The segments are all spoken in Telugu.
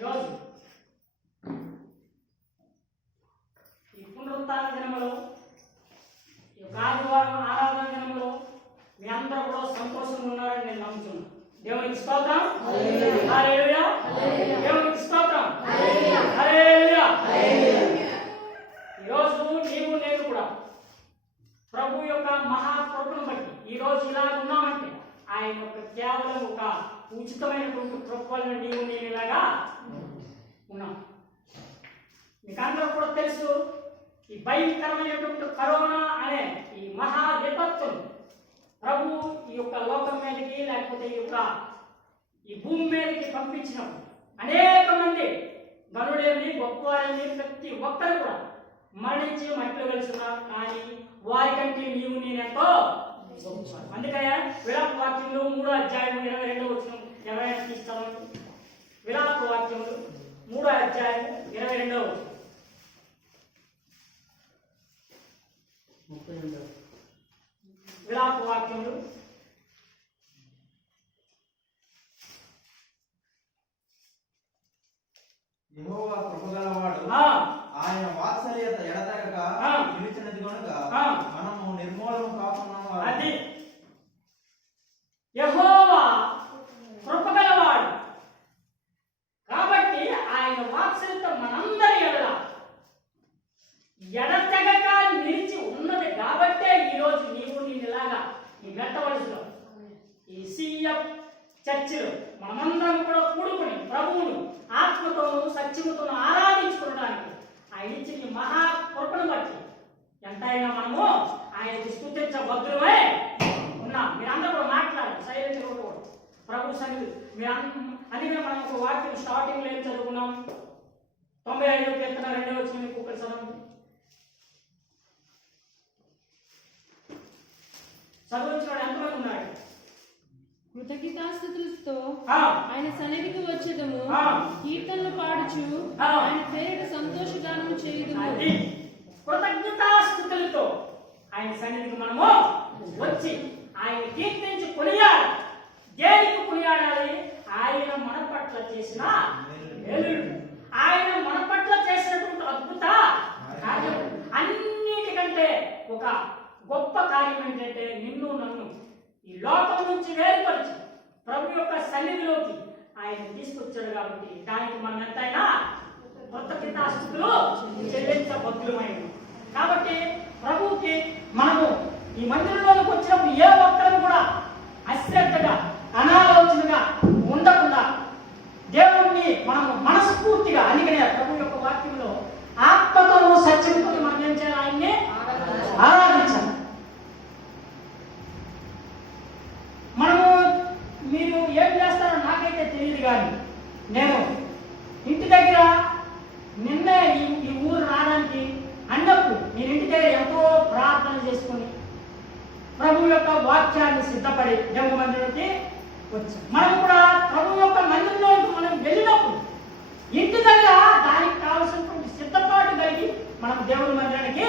ఈరోజు ఈ పునరుత్థాన దినములో ఈ ఆదివారం ఆరాధన దినములో మీ అందరూ కూడా సంతోషంగా ఉన్నారని నేను నమ్ముతున్నాను. దేవునికి స్తోత్రం, హల్లెలూయా. దేవునికి స్తోత్రం, హల్లెలూయా. ఈరోజు నీవు నేను కూడా ప్రభు యొక్క మహాకృపను బట్టి ఈరోజు ఇలా ఉన్నామంటే ఆయన యొక్క కేవలం ఒక ఉచితమైనటువంటి కృపలను నీవు నేను ఇలాగా ఉన్నాం. మీకు అందరూ కూడా తెలుసు, ఈ భయంకరమైనటువంటి కరోనా అనే ఈ మహా విపత్తును ప్రభు ఈ యొక్క లోకం మీదకి లేకపోతే ఈ భూమి మీదకి పంపించినప్పుడు అనేక మంది గనుడేమి గొప్పవారేమి ప్రతి ఒక్కరు కూడా మరణించి మట్టిలో వెళ్తున్నారు. కానీ వారికంటే నీవు నేనెంతో అందుకనే విలాప వాక్యములు 3వ అధ్యాయం 22వ వచనం ఎవరైనా తీస్తామని విలాప వాక్యములు 3వ అధ్యాయం 22వ వచనం విలాప వాక్యములు యెహోవా కృపగలవాడు, ఆయన వాత్సల్యత ఎడతెగక నిలిచినది గనుక మనము నిర్మూలము కాకున్నాము. అది యెహోవా కృపగలవాడు కాబట్టి ఆయన వాత్సల్యత మనందరి ఎడతెగక నిలిచి ఉన్నది. కాబట్టే ఈరోజు నీవు ఇలాగా ఈ మెట్టవలసలో ఈ సిఎఫ్ చర్చిలో మనమందరం కూడా కూడుకుని ప్రభువును ఆత్మతోనూ సత్యముతోనూ ఆరాధించుకోవడానికి ఆయన ఇచ్చిన మహా కృపను బట్టి ఎంతైనా మనము ఆయనకి స్తుతించబద్దులమై ఉన్నాం. మీరందరూ కూడా మాట్లాడాలి సైలెంట్ కూడా ప్రభు సన్నిధి మీరు అందుకే మనం ఒక వాక్యం స్టార్టింగ్ లో ఏం చదువుకున్నాం? 95వ కీర్తన 2వ వచనం మీకు ఒకటి చదవండి. చదువుకున్నాడు ఎంతమంది ఉన్నాడు? కృతజ్ఞతాస్తుతులతో ఆయన సన్నిధికి వచ్చేదము, కీర్తనలు పాడుచు ఆయన పేరిట సంతోషగానము చేయుదుము. కృతజ్ఞతాస్తుతులతో ఆయన సన్నిధికి మనము వచ్చి ఆయన కీర్తించి కొనియాడాలి. దేనికి కొనియాడాలి? ఆయన మన పట్ల చేసిన మేలులు, ఆయన మన పట్ల చేసినటువంటి అద్భుత కార్యము. అన్నిటికంటే ఒక గొప్ప కార్యం ఏంటంటే నిన్ను నన్ను ఈ లోకం నుంచి వేరుపరిచి ప్రభు యొక్క సన్నిధిలోకి ఆయన తీసుకొచ్చాడు. కాబట్టి దానికి మనం ఎంతైనా కృతజ్ఞతాస్తుతులు చెల్లించబద్దులమైన. కాబట్టి ప్రభువుకి మనము ఈ మందిరంలోకి వచ్చినప్పుడు ఏ ఒక్కరు కూడా అశ్రద్ధగా అనాలోచనగా ఉండకుండా దేవుణ్ణి మనము మనస్ఫూర్తిగా అందుకనే ప్రభు యొక్క వాక్యంలో ఆత్మతోనూ సత్యంతో మనం ఏం చేయాలి? ఆయన్ని ఆరాధించాలి. మనము మీరు ఏం చేస్తారో నాకైతే తెలియదు, కానీ నేను ఇంటి దగ్గర నిన్నే ఈ ఊరు రావడానికి అన్నప్పుడు నేను ఇంటి దగ్గర ఎంతో ప్రార్థన చేసుకుని ప్రభు యొక్క వాక్యాన్ని సిద్ధపడి దేవుని మందిరానికి వచ్చాం. మనం కూడా ప్రభు యొక్క మందిరంలోకి మనం వెళ్ళినప్పుడు ఇంటి దగ్గర దానికి కావలసినటువంటి సిద్ధపాటు కలిగి మనం దేవుని మందిరానికి.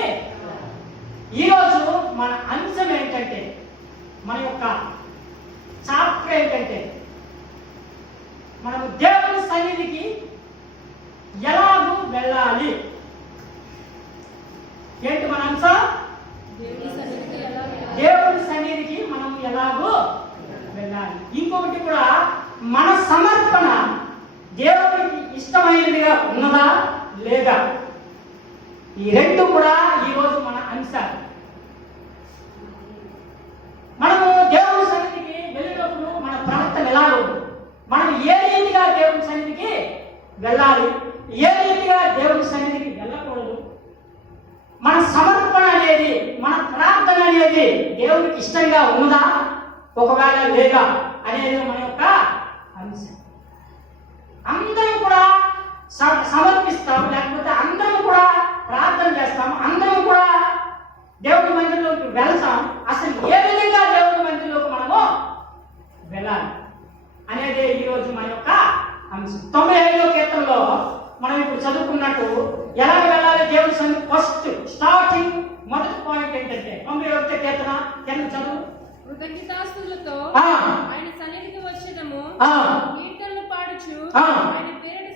ఈరోజు మన అంశం ఏంటంటే, మన యొక్క చాప్టర్ ఏంటంటే, మనము దేవుని సన్నిధికి ఎలాగూ వెళ్ళాలి. ఏంటి మన అంశం? దేవుని సన్నిధికి మనం ఎలాగూ వెళ్ళాలి. ఇంకొకటి కూడా మన సమర్పణ దేవునికి ఇష్టమైనదిగా ఉన్నదా లేదా, ఈ రెండు కూడా ఈరోజు మన అంశాలు. మనము దేవుని సన్నిధికి వెళ్ళినప్పుడు మన ప్రవర్తన ఎలా ఉంది, మనం ఏ రీతిగా దేవుని సన్నిధికి వెళ్ళాలి, ఏ రీతిగా దేవుని సన్నిధికి వెళ్ళకూడదు, మన సమర్పణ అనేది మన ప్రార్థన అనేది దేవునికి ఇష్టంగా ఉన్నదా ఒకవేళ లేదా అనేది మన యొక్క అంశం. అందరం కూడా సమర్పిస్తాం, లేకపోతే అందరం కూడా ప్రార్థన చేస్తాం, అందరం కూడా దేవుని మందిరంలోకి వెళ్తాం. అసలు ఏ విధంగా దేవుని మందిరంలోకి మనము వెళ్ళాలి అనేది ఈరోజు మన యొక్క అంశం. 95వ కీర్తనలో మనం ఇప్పుడు చదువుకున్నట్టు ఎలా వెళ్ళాలి దేవుని సన్నిధి. ఫస్ట్ స్టార్టింగ్ మొదటి పాయింట్ ఏంటంటే 91వ కీర్తన కింద చదువు. కృతజ్ఞతాస్తుతులతో ఆయన సన్నిధికి వచ్చేదము, కీర్తనలు పాడుచు ఆయన పేరిట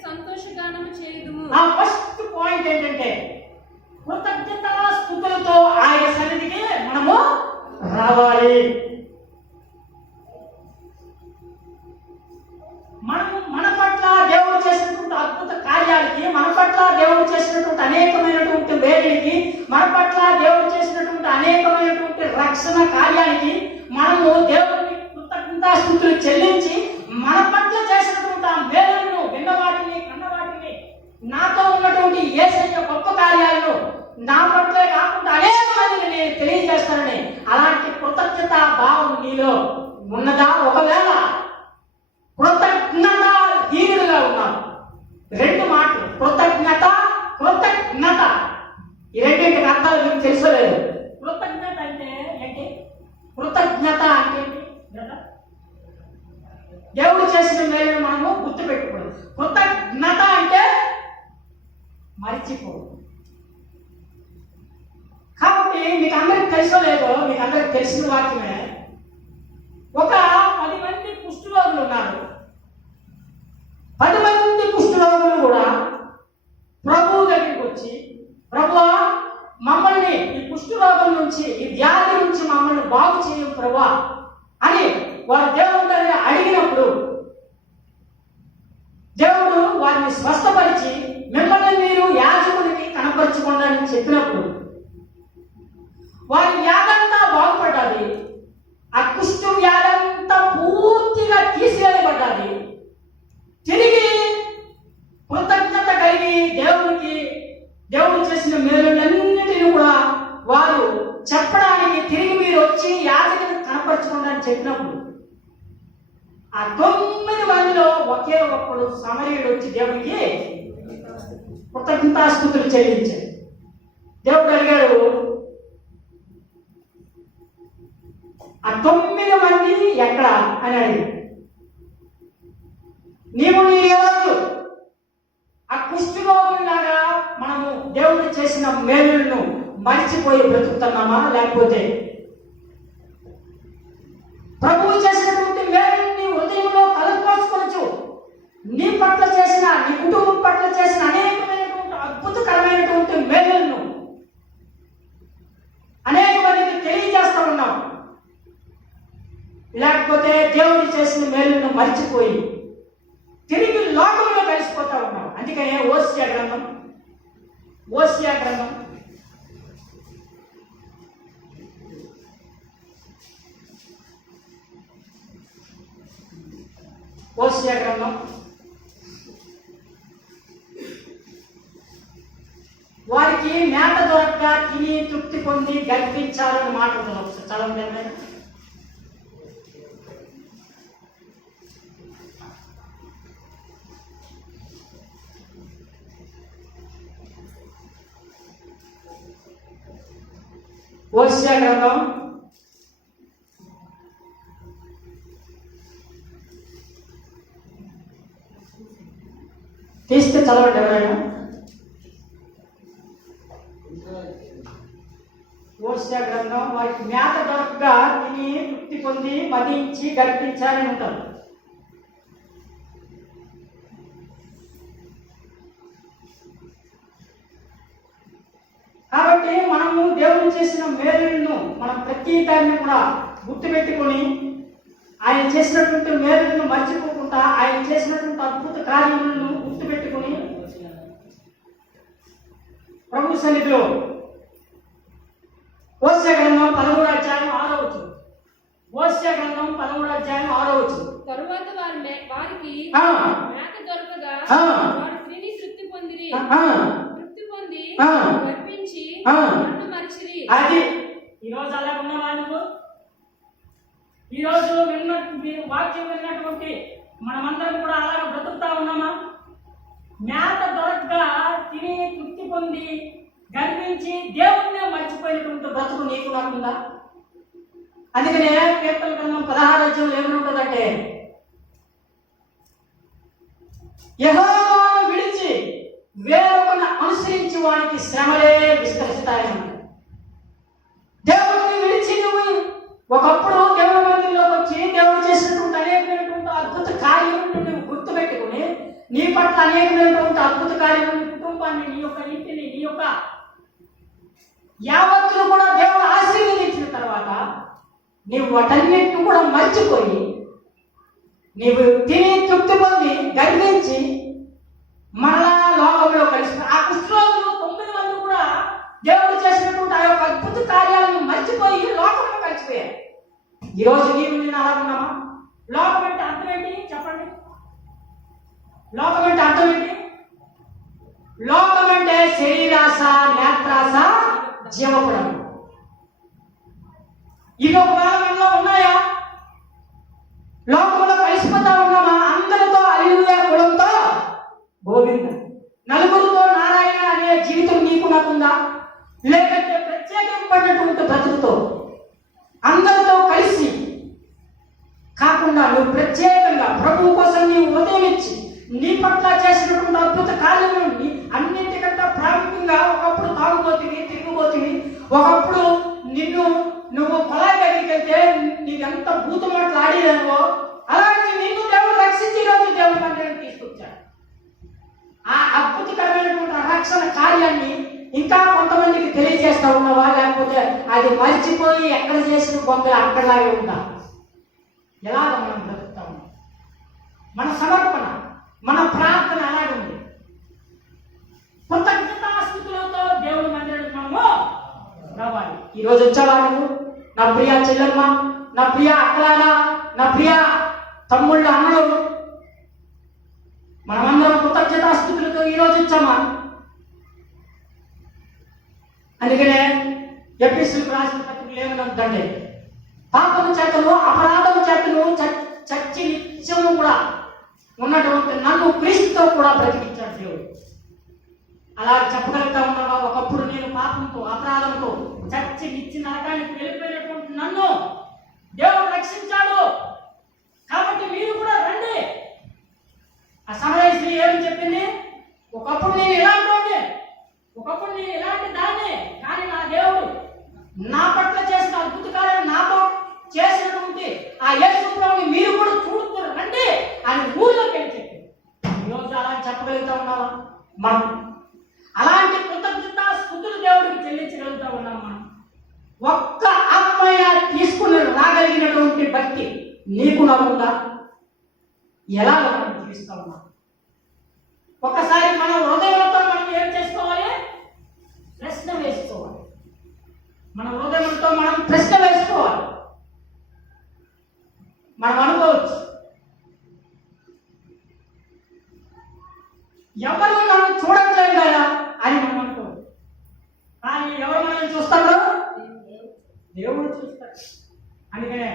మన పట్ల దేవుడు చేసినటువంటి అద్భుత కార్యాలకి, మన పట్ల దేవుడు చేసినటువంటి అనేకమైనటువంటి వేడికి, మన పట్ల దేవుడు చేసినటువంటి అనేకమైనటువంటి రక్షణ కార్యానికి మనము దేవుడిని కృతజ్ఞతాస్తుతులు చెల్లించి మన పట్ల చేసినటువంటి ఆ మేలులను, విన్నవాటిని, కన్నవాటిని, నాతో ఉన్నటువంటి యేసయ్య గొప్ప కార్యాలను నా పట్లే కాకుండా అనేక మందిని నేను తెలియజేస్తానని అలాంటి కృతజ్ఞత భావం నీలో ఉన్నదా? ఒకవేళ కృతజ్ఞత హీనుడుగా ఉన్నావు. రెండు మాటలు, కృతజ్ఞత, కృతజ్ఞత. ఈ రెండింటికి అర్థాలు మీకు తెలుసలేదు. కృతజ్ఞత అంటే ఏంటి? కృతజ్ఞత అంటే దేవుడు చేసిన మేలును మనము గుర్తుపెట్టుకోవడం. కృతజ్ఞత అంటే మరిచిపోవడం. కాబట్టి మీకు అందరికి తెలుసో లేదో, మీకు అందరికి తెలిసిన వాక్యమే. ఒక 10 మంది కుష్ఠరోగులు ఉన్నారు. 10 మంది కుష్ఠరోగులు కూడా ప్రభువు దగ్గరికి వచ్చి, ప్రభువా మమ్మల్ని ఈ కుష్ఠరోగం నుంచి, ఈ వ్యాధి నుంచి మమ్మల్ని బాగు చేయు ప్రభువా అని వారు దేవుడి దగ్గర అడిగినప్పుడు దేవుడు వారిని స్వస్థపరిచి మిమ్మల్ని మీరు యాజకునికి కనపరచుకోండి అని చెప్పినప్పుడు వారి వ్యాధంతా బాగుపడ్డది. ఆ కుష్ఠు వ్యాధంతా పూర్తిగా తీసివేయబడ్డది. తిరిగి కృతజ్ఞత కలిగి దేవుడు చేసిన మేలులన్నిటిని కూడా వారు చెప్పడానికి తిరిగి మీరు వచ్చి యాజకుని కనపరచుకోండి అని చెప్పినప్పుడు ఆ 9 మందిలో ఒకే ఒక్కడు సమరయుడు వచ్చి దేవునికి కృతజ్ఞతాస్తుతులు చెల్లించాడు. దేవుడు అడిగాడు, ఆ 9 మంది ఎక్కడ అని అడిగాడు. నీవు నీ రోజు ఆ కుష్ఠరోగులాగా మనము దేవుడు చేసిన మేలులను మరిచిపోయి బ్రతుకుతున్నామా, లేకపోతే ప్రభువు చేసినటువంటి మేలుని హృదయంలో కలుపుకోవచ్చు, నీ పట్ల చేసిన, నీ కుటుంబం పట్ల చేసిన అనేకమైనటువంటి అద్భుతకరమైనటువంటి మేలులను అనేక మందికి తెలియజేస్తా ఉన్నాం, లేకపోతే దేవుడు చేసిన మేలును మరిచిపోయి తిరిగి లోకంలో కలిసిపోతా ఉన్నాం. అందుకనే ఓసియా గ్రంథం ఓసియా గ్రంథం వారికి మేత దొరక్క తిని తృప్తి పొంది గర్పించాలని మాట్లాడుతున్నాం. చదవండి. ఓసియా గ్రంథం 30 చదవండి ఎవరైనా. ఓసియా గ్రంథం వారికి మేత దొరకగా తిని తృప్తి పొంది మదించి గర్పించాలని ఉంటారు. కాబట్టి మనము దేవుడు చేసిన మేలులను మనం ప్రతి దాన్ని కూడా గుర్తుపెట్టుకొని ఆయన చేసినటువంటి మేలులను మర్చిపోకుండా ఆయన చేసినటువంటి అద్భుత కార్యములను గుర్తుపెట్టుకొని ప్రభు సన్నిధిలో ఓసియా గ్రంథం 13వ అధ్యాయం 6వ వచనం. ఓసియా గ్రంథం 13వ అధ్యాయం 6వ వచనం. తరువాత వారికి మేత దొరకగా వారు తిని తృప్తి పొందిరి, తృప్తి పొంది గర్వించి నన్ను మరిచిరి. అది ఈరోజు అలా ఉన్నావా? నువ్వు ఈరోజు వాక్యం విన్నటువంటి మనమందరం కూడా అలాగ బ్రతుకుతా ఉన్నామా? మేత దొరకగా తిని తృప్తి పొంది గర్వించి దేవుణ్ణే మర్చిపోయినటువంటి బ్రతుకు నీకు నాకుందా? అందుకనే కీర్తన గ్రంథం 16వ అధ్యాయంలో ఏమనుంటుందంటే, యెహోవాను విడిచి వేరొకరిని అనుసరించి వానికి శ్రమలే విస్తరిస్తాయని. దేవుడిని విడిచి నువ్వు ఒకప్పుడు దేవుడి మందిరంలోకి వచ్చి దేవుడు చేసినటువంటి అనేకమైనటువంటి అద్భుత కార్యములను నువ్వు గుర్తుపెట్టుకుని నీ పట్ల అనేకమైనటువంటి అద్భుత కార్యములు, నీ కుటుంబాన్ని, నీ యొక్క ఇంటిని, నీ యొక్క యావత్తును కూడా దేవుడు ఆశీర్వదించిన తర్వాత నీవు వాటన్నిటిని కూడా మర్చిపోయి నీవు తిని తృప్తి పొంది రక్షించి మరలా లోకంలో కలిసి ఆ కుష్ఠరోగులు 9 మంది కూడా దేవుడు చేసినటువంటి ఆ యొక్క అద్భుత కార్యాలను మర్చిపోయి లోకంలో కలిసిపోయారు. ఈరోజు నీవు నేను అలా ఉన్నామా? లోకం అంటే అర్థం ఏంటి చెప్పండి? లోకం అంటే అర్థం ఏంటి? లోకం అంటే శరీరాశ, నేత్రాశ, జీవపురం. ఇవి ఒకవేళ మనలో ఉన్నాయా? లోకంలో కలిసిపోతా ఉన్నామా? అందరితో హల్లెలూయా కులంతో గోవింద, నలుగురితో నారాయణ అనే జీవితం నీకు నాకుందా? లేకపోతే ప్రత్యేకమైనటువంటి బ్రతుకుతో అందరితో కలిసి కాకుండా నువ్వు ప్రత్యేకంగా ప్రభువు కోసం నీవు ఉదయం ఇచ్చి నీ పట్ల చేసినటువంటి అద్భుత కార్యములని అన్నింటికంటే ప్రాముఖ్యంగా ఒకప్పుడు తాగుబోతివి, తిరుగుబోతివి, ఒకప్పుడు నువ్వు పొలాయి దగ్గరికి వెళ్తే నీకెంత బూతు మాటలు ఆడేదానివో అలాంటి నిన్ను దేవుడు రక్షించి ఈరోజు దేవుడు మందిరాన్ని తీసుకొచ్చాడు. ఆ అద్భుతకరమైనటువంటి రక్షణ కార్యాన్ని ఇంకా కొంతమందికి తెలియజేస్తా ఉన్నావా? లేకపోతే అది మర్చిపోయి ఎక్కడ చేసిన బొమ్మలు అక్కడలాగే ఉందా? ఎలాగ మనం బ్రతుకుతాము? మన సమర్పణ, మన ప్రార్థన అలాగే ఉంది. కృతజ్ఞతాస్తుతులతో దేవుడి మందిరానికి మనము రావాలి. ఈరోజు వచ్చేవాడు నా ప్రియ చెల్లెమ్మ, నా ప్రియ అక్కలారా, నా ప్రియ తమ్ముళ్ళు, అన్నలు, మనమందరం కృతజ్ఞతాస్తుతులతో ఈరోజు వచ్చామా? అందుకనే ఎపిసోడ్ రాసిన పత్రికలు ఏమనుందంటే పాపం చేతను అపరాధం చేతను చచ్చి నిత్యము కూడా ఉన్నటువంటి నన్ను క్రీస్తుతో కూడా బ్రతికించాడు దేవుడు. అలా చెప్పగలుగుతా ఉన్నావా? ఒకప్పుడు నేను పాపంతో అపరాధంతో చచ్చి నిత్య నరకానికి వెళ్ళిపోయినటువంటి నన్ను దేవుడు రక్షించాడు. కాబట్టి మీరు కూడా రండి. ఆ సమరయశ్రీ ఏమని చెప్పింది? ఒకప్పుడు నేను ఇలాంటి వాడిని, ఒకప్పుడు నేను ఇలాంటి దాన్ని, కానీ నా దేవుడు నా పట్ల చేసిన అద్భుత కార్యాలు నాతో చేసినటువంటి ఆ యేసు ప్రభువుని మీరు కూడా చూడుతారు రండి అని ఊళ్ళోకి వెళ్ళి చెప్పింది. ఈరోజు అలా చెప్పగలుగుతా ఉన్నావా? మనం అలాంటి కృతజ్ఞత స్తుతులు దేవుడికి చెల్లించగలుగుతా ఉన్నాం. మనం ఒక్క ఆత్మయ తీసుకుని రాగలిగినటువంటి భక్తి నీకు నాకుందా? ఎలా మనం జీవిస్తా ఉన్నాం? ఒకసారి మన హృదయంతో మనం ఏం చేసుకోవాలి? ప్రశ్న వేసుకోవాలి. మన హృదయంతో మనం ప్రశ్న వేసుకోవాలి. మనం అనుకోవచ్చు, ఎవరు నన్ను చూడట్లేదు కదా అని మనం అనుకోవచ్చు. కానీ ఎవరు మనల్ని చూస్తారో దేవుడు చూస్తాడు. అందుకనే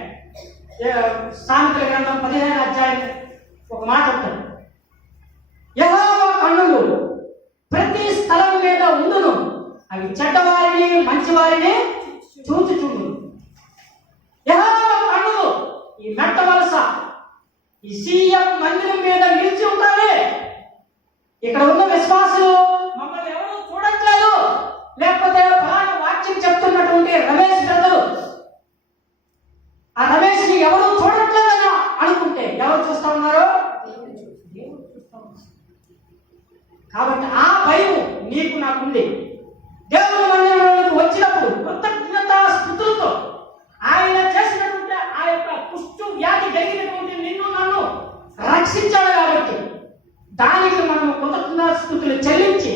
సామెతల గ్రంథం 15వ అధ్యాయం ఒక మాట ఉంటుంది, యెహోవా కన్నులు ప్రతి స్థలం మీద ఉండును, అవి చెడ్డవారిని మంచివారిని చూచుచుండు. యెహోవా కన్నులు ఈ మెట్ట వలస ఈ సీఎం మందిరం మీద నిలిచి ఉండాలి. ఇక్కడ ఉన్న విశ్వాసులు మమ్మల్ని ఎవరు చూడట్లేదు, లేకపోతే ప్రాణ వాక్యం చెప్తున్నటువంటి రమేష్ బ్రదరు, ఆ రమేష్ని ఎవరు చూడట్లేదని అనుకుంటే ఎవరు చూస్తా ఉన్నారు? దేవుడు చూస్తా ఉన్నారు. కాబట్టి ఆ భయం నీకు నాకుంది. దేవుని మందిరంలోకి వచ్చినప్పుడు కృతజ్ఞతా స్తుతులతో ఆయన చేసినటువంటి ఆ యొక్క కుష్టు వ్యాధి కలిగినటువంటి నిన్ను నన్ను రక్షించాడు కాబట్టి దానికి మనం కృతజ్ఞతాస్తుతులు చెల్లించి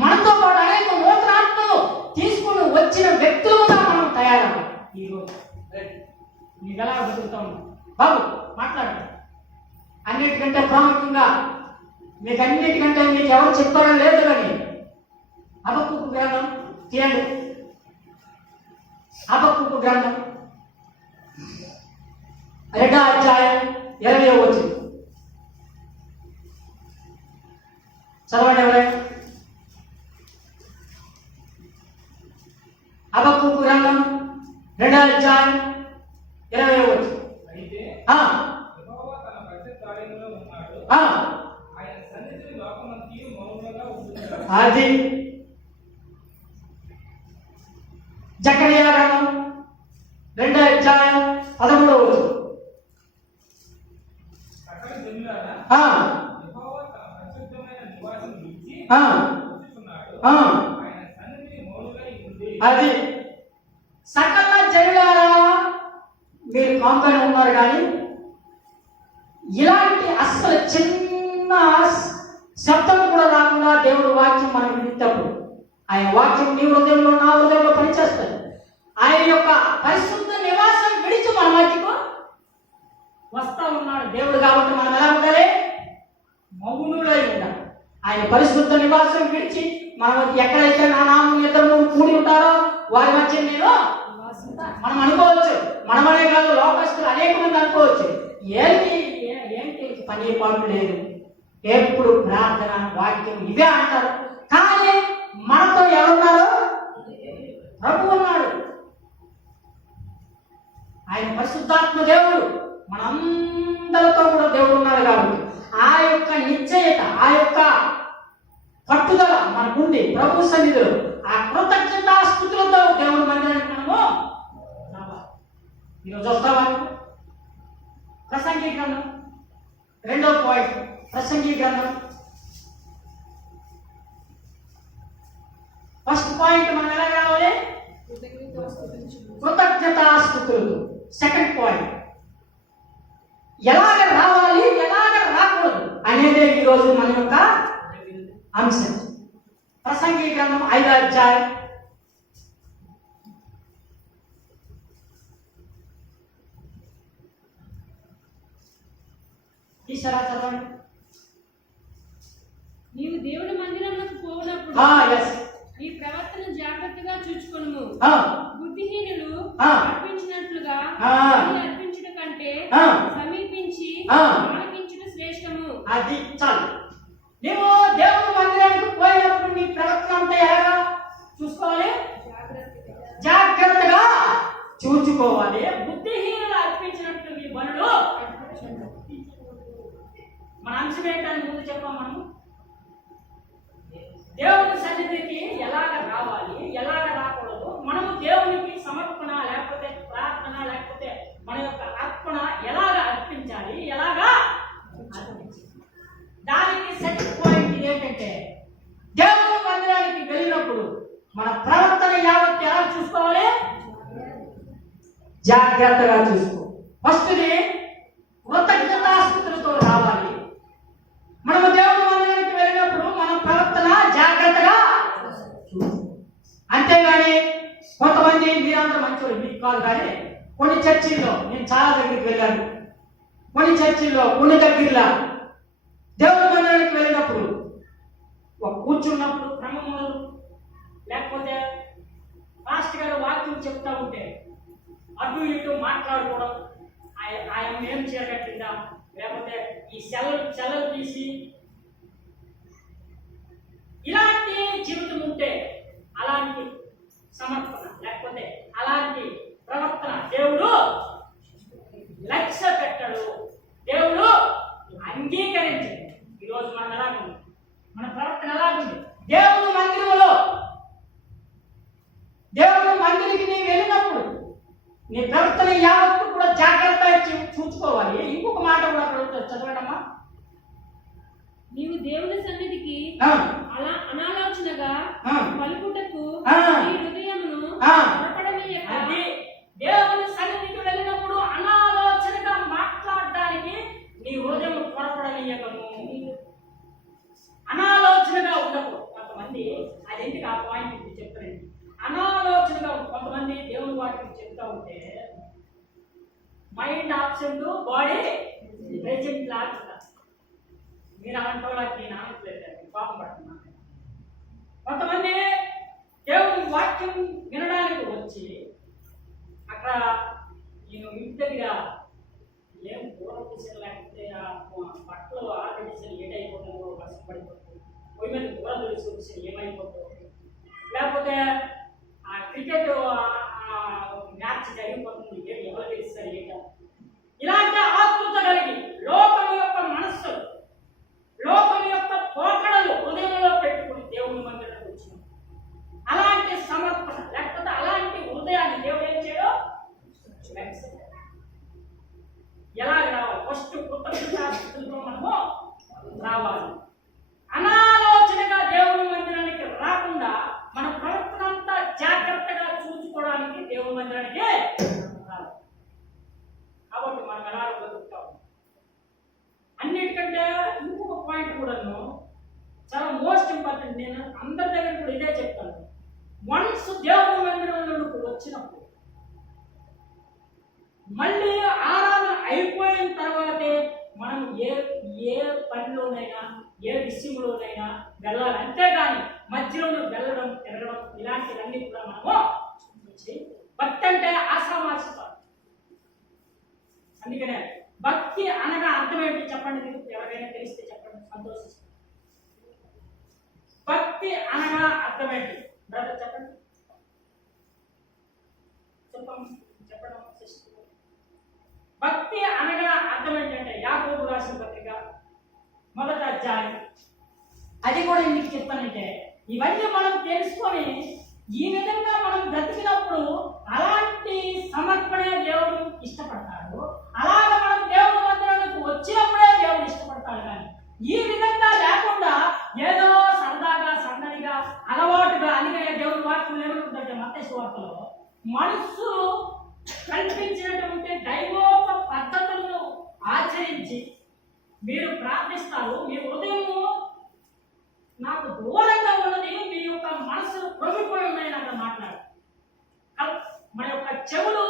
మనతో పాటు అనేక నూతన ఆత్మలు తీసుకుని వచ్చిన వ్యక్తులుగా మనం తయారవ్వాలి. ఈరోజు నీకు ఎలా బతుకుతా ఉన్నాం బాబు? మాట్లాడండి. అన్నిటికంటే ప్రాముఖ్యంగా మీకు అన్నిటికంటే మీకు ఎవరు చెప్తారో లేదు కానీ హబక్కూకు గ్రంథం తీయండి. హబక్కూకు గ్రంథం 2వ అధ్యాయం 20వ వచనం చదవండి ఎవరైనా. హబక్కూకు గ్రంథం 2వ అధ్యాయం 20వ వచనం. అయితే యెహోవా తన పరిశుద్ధ కార్యములో ఉన్నాడు, ఆయన సన్నిధిని లోకమంతయు మౌనంగా ఉంచుతాడు. అది జకర్యా గ్రంథం 2వ అధ్యాయం 13వ వచనం. సకల జనులారా, యెహోవా తన పరిశుద్ధమైన నివాసం ఇచ్చి ఉంచుచున్నాడు, ఆయన సన్నిధిని మౌనంగా ఉంది. అది సకల జనులారా, మీరు కాంపని ఉన్నారు కానీ ఇలాంటి అస్సలు చిన్న ఆయన వాక్యం నీ హృదయంలో నా హృదయంలో పనిచేస్తుంది. ఆయన యొక్క పరిశుద్ధ నివాసం విడిచి మన మధ్యకు వస్తా ఉన్నాడు దేవుడు. కాబట్టి మనం ఎలా ఉండాలి? మౌనులై ఉండాలి. ఆయన పరిశుద్ధ నివాసం విడిచి మన మధ్య ఎక్కడైతే నా నామం ఇద్దరు కూడి ఉంటారో వారి మధ్య నేను మనం అనుకోవచ్చు. మనమనే కాదు, లోకస్తులు అనేక మంది అనుకోవచ్చు, ఏంటి పని పాటు లేదు, ఎప్పుడు ప్రార్థన వాక్యం ఇవే అంటారు. కానీ మనతో ఎవరున్నారు? ప్రభు ఉన్నాడు. ఆయన పరిశుద్ధాత్మ దేవుడు, మనందరితో కూడా దేవుడు ఉన్నాడు. కాబట్టి ఆ యొక్క నిశ్చయత, ఆ యొక్క పట్టుదల మనకుంది ప్రభు సన్నిధిలో. ఆ కృతజ్ఞతాస్తుతులతో దేవుడి మందిరానికి మనము రావాలి. ఈరోజు వస్తావా? ప్రసంగి గ్రంథం 2వ పాయింట్. ప్రసంగి గ్రంథం ఫస్ట్ పాయింట్ మనం ఎలా రావాలి? కృతజ్ఞతాస్తుతులు. సెకండ్ పాయింట్ ఎలాగ రావాలి, ఎలాగ రాకూడదు అనేదే ఈరోజు మన యొక్క అంశం. ప్రసంగి గ్రంథం 5వ అధ్యాయం ఈసారి చదవండి. నీవు దేవుని మందిరమునకు పోవునప్పుడు నీ ప్రవర్తన జాగ్రత్తగా చూచుకొనుము. బుద్ధిహీనులు అర్పించినట్లుగా అర్పించుట కంటే సమీపించి ఆలకించుట శ్రేష్టము. అది చాలు. నీవు దేవుని మందిరానికి పోయినప్పుడు నీ ప్రవర్తన అంతా ఎలాగా చూసుకోవాలి? జాగ్రత్తగా చూసుకోవాలి. బుద్ధిహీనులు అర్పించినట్లు మీ బలులు. మన అంశం ఏంటని ముందు చెప్పాం. మనము దేవుని సన్నిధికి ఎలాగ రావాలి, ఎలాగ రాకూడదు, మనము దేవునికి సమర్పణ లేకపోతే ప్రార్థన లేకపోతే మన యొక్క అర్పణ ఎలాగ అర్పించాలి, ఎలాగా దానికి సెకండ్ పాయింట్ ఏంటంటే దేవుని మందిరానికి వెళ్ళినప్పుడు మన ప్రవర్తన యావత్ ఎలా చూసుకోవాలి? జాగ్రత్తగా చూసుకో. ఫస్ట్ది కృతజ్ఞతాస్తుతులతో రావాలి. మనము దేవుని మందిరానికి వెళ్ళినప్పుడు మన ప్రవర్తన జాగ్రత్తగా అంతేగాని కొంతమంది మీరందరూ మంచివాళ్ళు మీకు కాదు, కానీ కొన్ని చర్చిల్లో నేను చాలా దగ్గరికి వెళ్ళాను. కొన్ని చర్చిల్లో కొన్ని దగ్గరలా దేవుని మందిరానికి వెళ్ళినప్పుడు కూర్చున్నప్పుడు క్రమములు లేకపోతే ఫాస్ట్ గా వాక్యం చెప్తా ఉంటే అటు ఇటు మాట్లాడుకోవడం, ఆయన ఏం చేయగట్టిందా, లేకపోతే ఈ సెలవు తీసి ఇలాంటి జీవితం ఉంటే అలాంటి సమర్పణ లేకపోతే అలాంటి ప్రవర్తన దేవుడు లక్ష్య పెట్టడు, దేవుడు అంగీకరించడు. ఈరోజు మనం ఎలాగుంది, మన ప్రవర్తన ఎలాగుంది? దేవుని మందిరంలో దేవుని మందిరికి నీ వెళ్ళినప్పుడు నీ ప్రవర్తన యావత్తు కూడా జాగ్రత్తగా చూసుకోవాలి. ఇంకొక మాట కూడా అక్కడ చదవడమ్మా. నీవు దేవుని సన్నిధికి అలా అనాలోచనగా పలుకుటకు నీ హృదయమును పొరపడనీయక. దేవుని సన్నిధికి వెళ్ళినప్పుడు అనాలోచనగా మాట్లాడడానికి నీ హృదయం పొరపడనీయకము. అనాలోచనగా ఉండకు. కొంతమంది అది ఎందుకు ఆ పాయింట్ ఇప్పుడు చెప్తారండి. అనాలోచనగా కొంతమంది దేవుని వాటికి చెప్తా ఉంటే మైండ్ ఆబ్సెంట్, బాడీ ప్రెజెంట్ లాగా. మీరు అలాంటి వాళ్ళకి నేను అనట్లేదు, పాపం పడుతున్నాను. కొంతమంది దేవుని వాక్యం వినడానికి వచ్చి అక్కడ నేను ఇంటి దగ్గర ఏం దూరం తీసాను, లేకపోతే బట్టలు ఆడేసి లేట్ అయిపోతాను, వర్షం పడిపోతుంది, పొయ్యి మీద దూరం తెలిసి ఏమైపోతుంది, లేకపోతే ఆ క్రికెట్ మ్యాచ్ జరిగిపోతుంది, ఎవరు గెలుస్తారు ఏంట, ఇలాంటి ఆతృత కలిగి లోకం యొక్క మనస్సు, లోకం యొక్క పోకడలు హృదయంలో పెట్టుకుని దేవుని మందిరానికి వచ్చిన అలాంటి సమర్పణ లేకపోతే అలాంటి హృదయాన్ని దేవుడు ఏం చేయడం? ఎలాగ రావాలి? ఫస్ట్ కృతజ్ఞతాస్తుతులతో మనము రావాలి. అనాలోచనగా దేవుని మందిరానికి రాకుండా మన ప్రవర్తన అంతా జాగ్రత్తగా చూసుకోవడానికి దేవుని మందిరానికి రావాలి. కాబట్టి మనం ఎలా బతుకుతాం? అన్నిటికంటే ఇంకొక పాయింట్ కూడాను చాలా మోస్ట్ ఇంపార్టెంట్. నేను అందరి దగ్గర కూడా ఇదే చెప్తాను. వన్స్ దేవుని మందిరంలో నువ్వు వచ్చినప్పుడు మళ్ళీ ఆరాధన అయిపోయిన తర్వాతే మనం ఏ పనిలోనైనా ఏ విషయంలోనైనా వెళ్ళాలి. అంతేగాని మధ్యలో వెళ్ళడం తిరగడం ఇలాంటివన్నీ కూడా మనము భక్తి అంటే ఆశామాసిత. అందుకనే భక్తి అనగా అర్థం ఏంటి చెప్పండి, మీకు ఎవరైనా తెలిస్తే చెప్పండి, సంతోషిస్తాను. భక్తి అనగా అర్థం ఏంటి బ్రదర్ చెప్పండి, చెప్పండి. భక్తి అనగా అర్థం ఏంటంటే యాకోబు రాసిన పత్రిక 1వ అధ్యాయం, అది కూడా ఎందుకు చెప్తానంటే ఇవన్నీ మనం తెలుసుకొని ఈ విధంగా మనం బ్రతికినప్పుడు అలాంటి సమర్పణ దేవుడు ఇష్టపడతాడు. అలాగే మనం దేవుడి మందిరానికి వచ్చినప్పుడే దేవుడు ఇష్టపడతాడు. కానీ ఈ విధంగా లేకుండా ఏదో సరదాగా సందడిగా అలవాటుగా, అందుకనే దేవుడి వాక్యం ఏమనుకుంటే మత్తయి సువార్తలో మనస్సులు కల్పించినటువంటి దైవోప పద్ధతులను ఆచరించి మీరు ప్రార్థిస్తారు. మీ హృదయము నాకు దూరంగా ఉన్నది, మీ యొక్క మనసు ప్రొగిపోయి ఉన్నాయని అక్కడ మాట్లాడు. మన యొక్క చెవులు,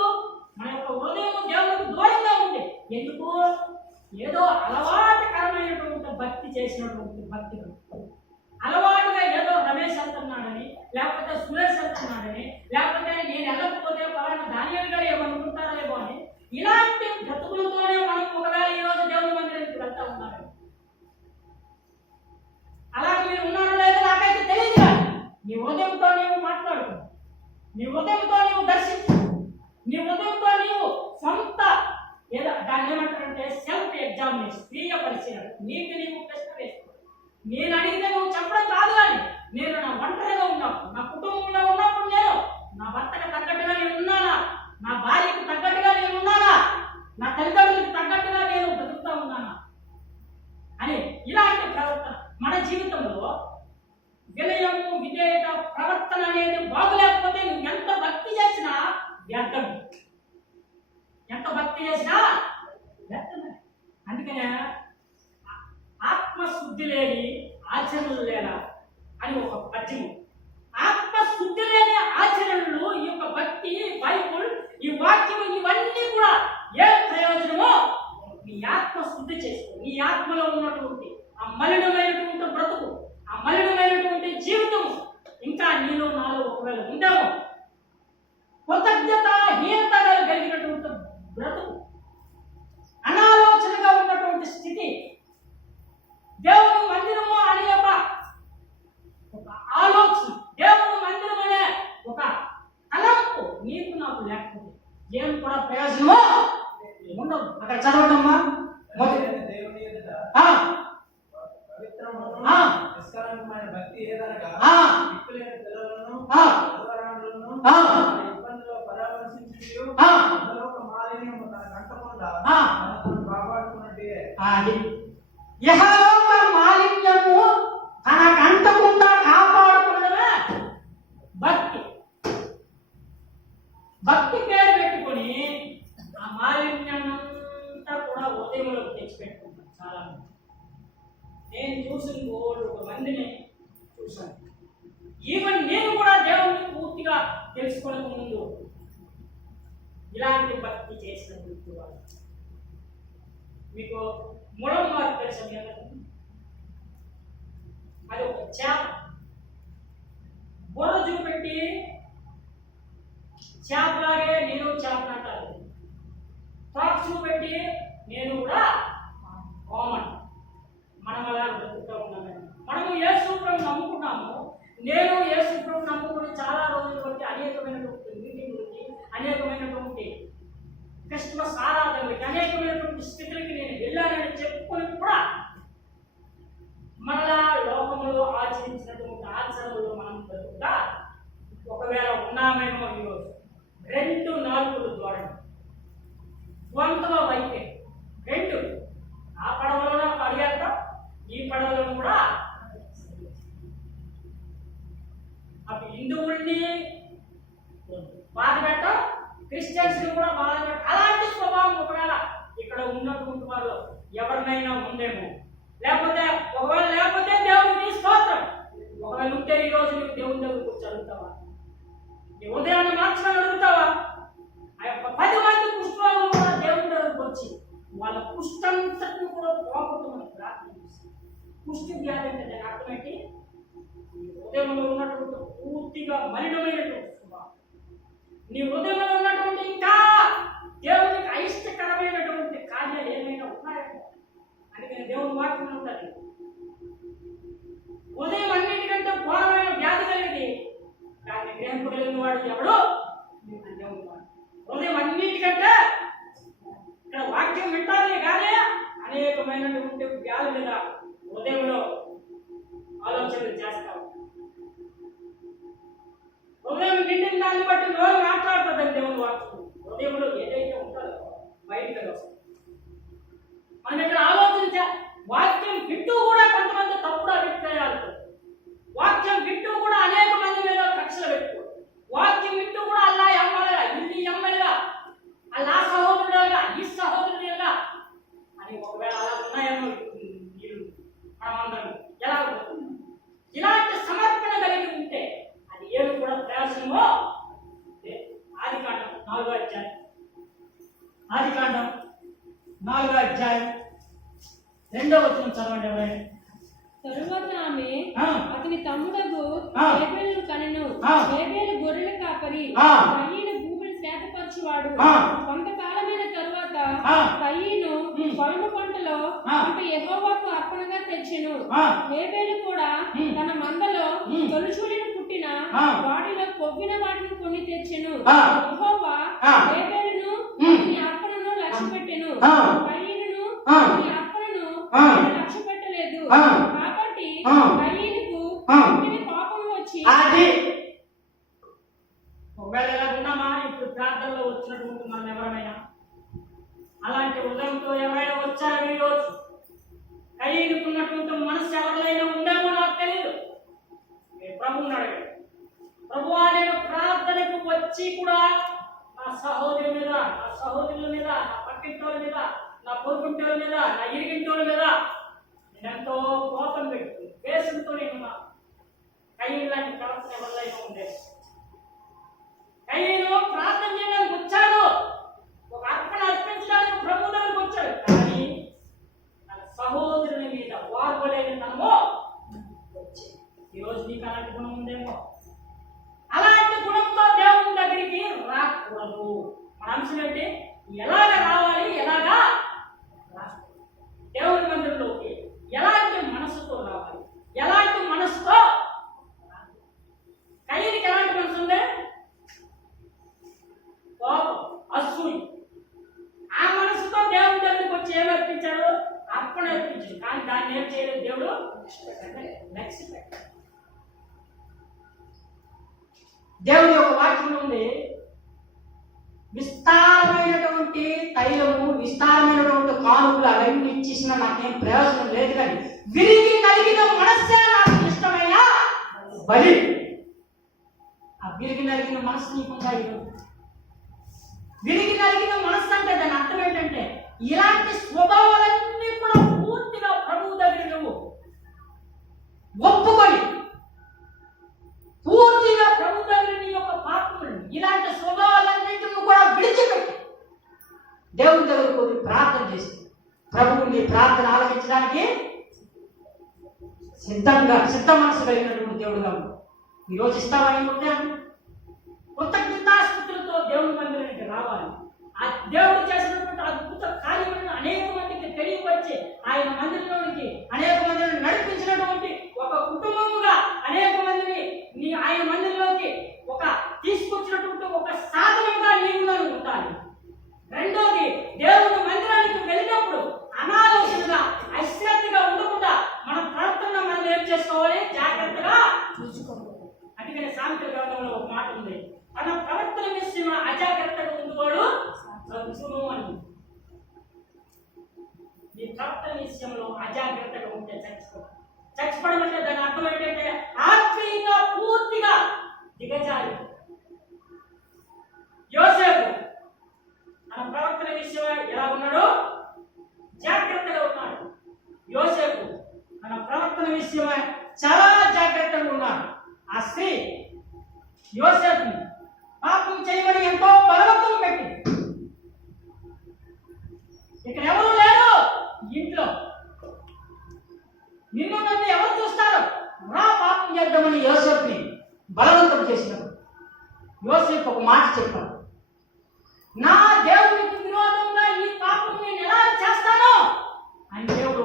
మన యొక్క హృదయం దేవుడికి దూరంగా ఉంది. ఎందుకు? ఏదో అలవాటుకరమైనటువంటి భక్తి చేసినటువంటి భక్తి, అలవాటుగా ఏదో రమేష్ వెళ్తున్నాడని, లేకపోతే సురేష్ వెళ్తున్నాడని, లేకపోతే నేను వెళ్ళకపోతే పలానా దానియాలు గారు ఏమనుకుంటారేమో అని ఇలాంటి బ్రతుకులతోనే మనం ఒకవేళ ఈ రోజు దేవుని మందిరానికి వెళ్తా ఉన్నారు. అలాగే మీరు ఉన్నారో లేదో నాకైతే తెలియదు. కానీ నీ హృదయంతో నీవు మాట్లాడుకో, నీ హృదయంతో నీవు దర్శించు, నీ హృదయంతో నీవు సొంత ఏదో దాన్ని ఏమంటారంటే సెల్ఫ్ ఎగ్జామినేషన్, స్వీయ పరిశీలన, నీకు నీవు ప్రశ్న వేసుకో. నేను అడిగితే నువ్వు చెప్పడం కాదు. కానీ నేను నా ఒంటరిగా ఉన్నప్పుడు, నా కుటుంబంలో ఉన్నప్పుడు నేను నా భర్తకు తగ్గట్టుగా నేను ఉన్నానా, నా భార్యకు తగ్గట్టుగా నేను ఉన్నానా, నా తల్లిదండ్రులకు తగ్గట్టుగా నేను బ్రతుకుతా ఉన్నానా అని ఇలాంటి ప్రవర్తన మన జీవితంలో వినయము విధేయత ప్రవర్తన అనేది బాగులేకపోతే నువ్వు ఎంత భక్తి చేసినా వ్యర్థం, ఎంత భక్తి చేసినా వ్యర్థమే. అందుకనే ఆత్మశుద్ధి లేని ఆచరణలు లేరా అని ఒక పద్యము. ఆత్మశుద్ధి లేని ఆచరణలు, ఈ యొక్క భక్తి, బైబుల్, ఈ వాక్యం, ఇవన్నీ కూడా ఏ ప్రయోజనమో నీ ఆత్మశుద్ధి చేసుకో. నీ ఆత్మలో ఉన్నటువంటి ఆ మలినమైనటువంటి బ్రతుకు, ఆ మలినమైనటువంటి జీవితము ఇంకా నీలో నాలో ఒకవేళ ఉందేమో, కృతజ్ఞతాహీనతగా కలిగినటువంటి బ్రతుకు, అనాలోచనగా ఉన్నటువంటి స్థితి, దేవుని మందిరము అనే ఒక ఆలోచన, దేవుని మందిరం అనే ఒక తలంపు నీకు నాకు లేకపోతే ఏం కూడా ప్రయోజనమో ఉండదు. అక్కడ చదవటమ్మా దేవుని ఎదుట ఆ పవిత్రమును ఆ నిష్కలంకమైన భక్తి ఏదనగా ఆ దిక్కులేని పిల్లలను ఆ అల్లరాండ్రులను ఆ ఇబ్బందిలో పరామర్శించుటయు ఆ అందులోక మాలిన్యము తన కంటకుండా ఆ తనను కాపాడుకున్నట్టే. అది యెహోవా మాలిన్యము తన కంటకుండా కాపాడుకోవడమే భక్తి. భక్తి పేరు పెట్టుకొని ఆ మాలిన్యమంతా కూడా ఉదయంలోకి తెచ్చిపెట్టుకుంటారు చాలా మంది. నేను చూసిన ఒక మందిని చూశాను. ఈవెన్ నేను కూడా దేవుడిని పూర్తిగా తెలుసుకోవడం ముందు ఇలాంటి భక్తి చేసిన వ్యక్తి వాళ్ళు. మీకు ముళం వారు తెలుసు కదా, అది ఒక చేప. బుర్ర చూపెట్టి చేపలాగే నేను చేపనంటారు, తోక చూపెట్టి నేను కూడా కోమన్. మనం అలా బ్రతుకుతూ ఉన్నాము. మనము యేసు ప్రభువుని నమ్ముకున్నాము. నేను యేసు ప్రభువుని నమ్ముకుని చాలా రోజుల బట్టి అనేకమైనటువంటి మీటింగులకి, అనేకమైనటువంటి క్రిస్మస్ ఆరాధనలకి, అనేకమైనటువంటి స్థితులకి నేను వెళ్ళానని చెప్పుకొని కూడా మరలా లోకంలో ఆచరించినటువంటి ఆచరణలో మనం బ్రతుకుతా ఒకవేళ ఉన్నామేమో ఈరోజు 2 నాలుగులు ధోరణి, స్వంతమ వైపే 2 ఆ పడవలో అడిగేస్తాం, ఈ పడవలో కూడా అప్పుడు హిందువుల్ని బాధ పెట్టాం, క్రిస్టియన్స్ కూడా బాధ పెట్టాం. అలాంటి స్వభావం ఒకవేళ ఇక్కడ ఉన్నటువంటి వారు ఎవరినైనా ఉందేమో, లేకపోతే ఒకవేళ లేకపోతే దేవుడికి స్తోత్రం. ఒకవేళ ఉంటే ఈ రోజు నువ్వు దేవుని దగ్గరకు చదువుతావా? కుష్టి వ్యాధి అంటే దాని అర్థం ఏంటి? హృదయంలో ఉన్నటువంటి పూర్తిగా మలినమైనటువంటి స్వభావం. నీ హృదయంలో ఉన్నటువంటి ఇంకా దేవునికి అయిష్టకరమైనటువంటి కార్యాలు ఏమైనా ఉన్నాయేమో అందుకని దేవుని వాక్యం ఉంటుంది. ఉదయం అన్నిటికంటే ఘోరమైన వ్యాధి కలిగి దాన్ని గ్రహింపగలిగిన వాడు ఎవడు? దేవుని వాడు. ఉదయం అన్నిటికంటే ఇక్కడ వాక్యం వింటానే కానీ అనేకమైనటువంటి వ్యాధి మీద ఉదయంలో ఆలోచనలు చేస్తావు. హృదయం నిండిన దాన్ని బట్టి నోరు మాట్లాడుతుందని దేవుని వాక్యం. హృదయంలో ఏదైతే ఉంటుందో బయటకు వస్తుంది. మనం ఇక్కడ ఆలోచించే వాక్యం వింటూ కూడా కొంతమంది తప్పుడు అభిప్రాయాలు, వాక్యం వింటూ కూడా అనేక మంది మీద కక్షలు పెట్టుకో, వాక్యం వింటూ కూడా అల్లా ఎమ్మలుగా ఇల్లు ఎమ్మలుగా అల్లా సహోదరుడుగా ఈ సహోదరుడుగా అని ఒకవేళ అలా ఉన్నాయేమో మనమందరం ఎలా ఉంటుంది? ఇలాంటి సమర్పణ కలిగి ఉంటే అది ఏమి కూడా ప్రయాసమో. ఆదికాండం 4వ అధ్యాయం, ఆదికాండం 4వ అధ్యాయం 2వ వచనం చదవండి ఎవరైనా. తరువాత ఆమె ఆ. అతని తమ్ముడగు ఆ. హేబేలును కనెను. ఆ. హేబేలు గొర్రెల కాపరి, ఆ. కయీను భూమిని శ్వేతపరచువాడు. ఆ. కొంతకాలమైన తరువాత ఆ. కయీను పొలము పంటలో ఆ. పంట యెహోవాకు అర్పణగా తెచ్చెను. ఆ. హేబేలు కూడా తన మందలో తొలిచూలిన పుట్టిన ఆ. వాటిలో కొవ్విన వాటిని కొన్ని తెచ్చెను. ఆ. యెహోవా ఆ. హేబేలును అతని అర్పణను లక్ష్యపెట్టెను. ఆ. కయీనును ఆ. అతని అర్పణను ఆ. లక్ష్యపెట్టలేదు. ఆ. కాబట్టి ఆ. కయీనుకు ఆ. పుట్టిన కోపం వచ్చి అది ఒకవేళ ఎలా ఉన్నామా? ఇప్పుడు ప్రార్థనలో వచ్చినటువంటి మనం ఎవరైనా అలాంటి ఉదయంతో ఎవరైనా వచ్చారో ఈరోజు కయ్యనుకున్నటువంటి మనసు ఎవరిలో ఉందేమో నాకు తెలియదు. ప్రభువుని అడగండి. ప్రభువా, నేను ప్రార్థనకు వచ్చి కూడా నా సహోదరి మీద, నా సహోదరుల మీద, నా పక్కింటోళ్ళ మీద, నా పొరుగుంటోళ్ళ మీద, నా ఇరిగింటోళ్ళ మీద నేనెంతో కోపం పెట్టి వేసులతో నేను కయ్యను లాంటి ప్రవర్తన ఎవరిలో ఉండే. కయ్యను ప్రార్థన చేయడానికి వచ్చాడు, ఒక అర్పణ అర్పించడానికి ప్రభు దగ్గరకు వచ్చాడు. కానీ తన సహోదరుని మీద వార్పలేని తనము వచ్చి ఈరోజు నీకు అలాంటి గుణం ఉందేమో. అలాంటి గుణంతో దేవుని దగ్గరికి రాకూడదు. మన అంశం ఏంటి? ఎలాగ రావాలి, ఎలాగా దేవుని మందిరంలోకి ఎలాంటి మనసుతో రావాలి, ఎలాంటి మనసుతో. కయ్యనికి ఎలాంటి మనసు ఉంది? కోపం, అసూయ. ఆ మనసుతో దేవుని దగ్గరికి వచ్చి ఏమి అర్పించాడు? అర్పణ అర్పించాడు. కానీ దాన్ని ఏం చేయలేదు దేవుడు. దేవుడి యొక్క వాక్యం నుండి విస్తారమైనటువంటి తైలము, విస్తారమైనటువంటి కానుకలు అవన్నీ ఇచ్చేసిన నాకేం ప్రయోజనం లేదు. కానీ విరిగి నలిగిన మనస్సే నాకు ఇష్టమైన బలి. ఆ విరిగి నలిగిన మనస్సు నీకుందా? విరిగి నలిగిన మనస్సు అంటే దాని అర్థం ఏంటంటే ఇలాంటి స్వభావాలన్నీ కూడా పూర్తిగా ప్రభువు దగ్గర నువ్వు ఒప్పుకొని పూర్తిగా ప్రభు దగ్గర నీ యొక్క పాపములను ఇలాంటి స్వభావాలన్నింటిని కూడా విడిచిపెట్టి దేవుని దగ్గరకు ప్రార్థన చేసి ప్రభువు నీ ప్రార్థన ఆలకించడానికి సిద్ధ మనసు కలిగినటువంటి దేవుడుగా ఉంది. ఈరోజు ఇస్తావా ఈ ఉదయాన్ని? కృతజ్ఞతాస్తుతులతో దేవుని మందిరానికి రావాలి. ఆ దేవుడు చేసినటువంటి అద్భుత కార్యములను అనేక మందికి తెలియపరిచి ఆయన మందిరంలోనికి అనేక మందిని నడిపించినటువంటి ఒక కుటుంబముగా అనేక మందిని ఆయన మందిరంలోకి ఒక తీసుకొచ్చినటువంటి ఒక సాధనంగా నీవులో ఉండాలి. రెండోది, దేవుని మందిరానికి వెళ్ళినప్పుడు అనాలోచనగా అశ్రద్ధగా ఉండకుండా మన ప్రవర్తన మనం ఏం చేసుకోవాలి? జాగ్రత్తగా చూసుకోవాలి. అందుకని సామెతల గ్రంథంలో ఒక మాట ఉంది, తన ప్రవర్తన విషయం అజాగ్రత్తగా ఉండేవాడు సంచును అని. నీ ప్రవర్తన విషయంలో అజాగ్రత్తగా ఉంటే చచ్చిపోవడం అంటే దాని అర్థం ఏంటంటే ఆత్మీయంగా పూర్తిగా దిగజారి. యోసేపు తన ప్రవర్తన విషయం ఎలా ఉన్నాడో జాగ్రత్తగా ఉన్నాడు. యోసేపు తన ప్రవర్తన విషయమై చాలా జాగ్రత్తగా ఉన్నాడు. ఆ స్త్రీ యోసేపుని పాపం చేయమని ఎంతో బలవంతం పెట్టి, ఇక్కడ ఎవరు లేరు ఇంట్లో, నిన్ను నన్ను ఎవరు చూస్తారు? రా పాపం చేద్దామని యోసేపుని బలవంతం చేసినాడు. యోసేపు ఒక మాట చెప్పాడు, నా దేవునికి విరోధంగా ఈ పాపం నేను ఎలా చేస్తాను అని దేవుడు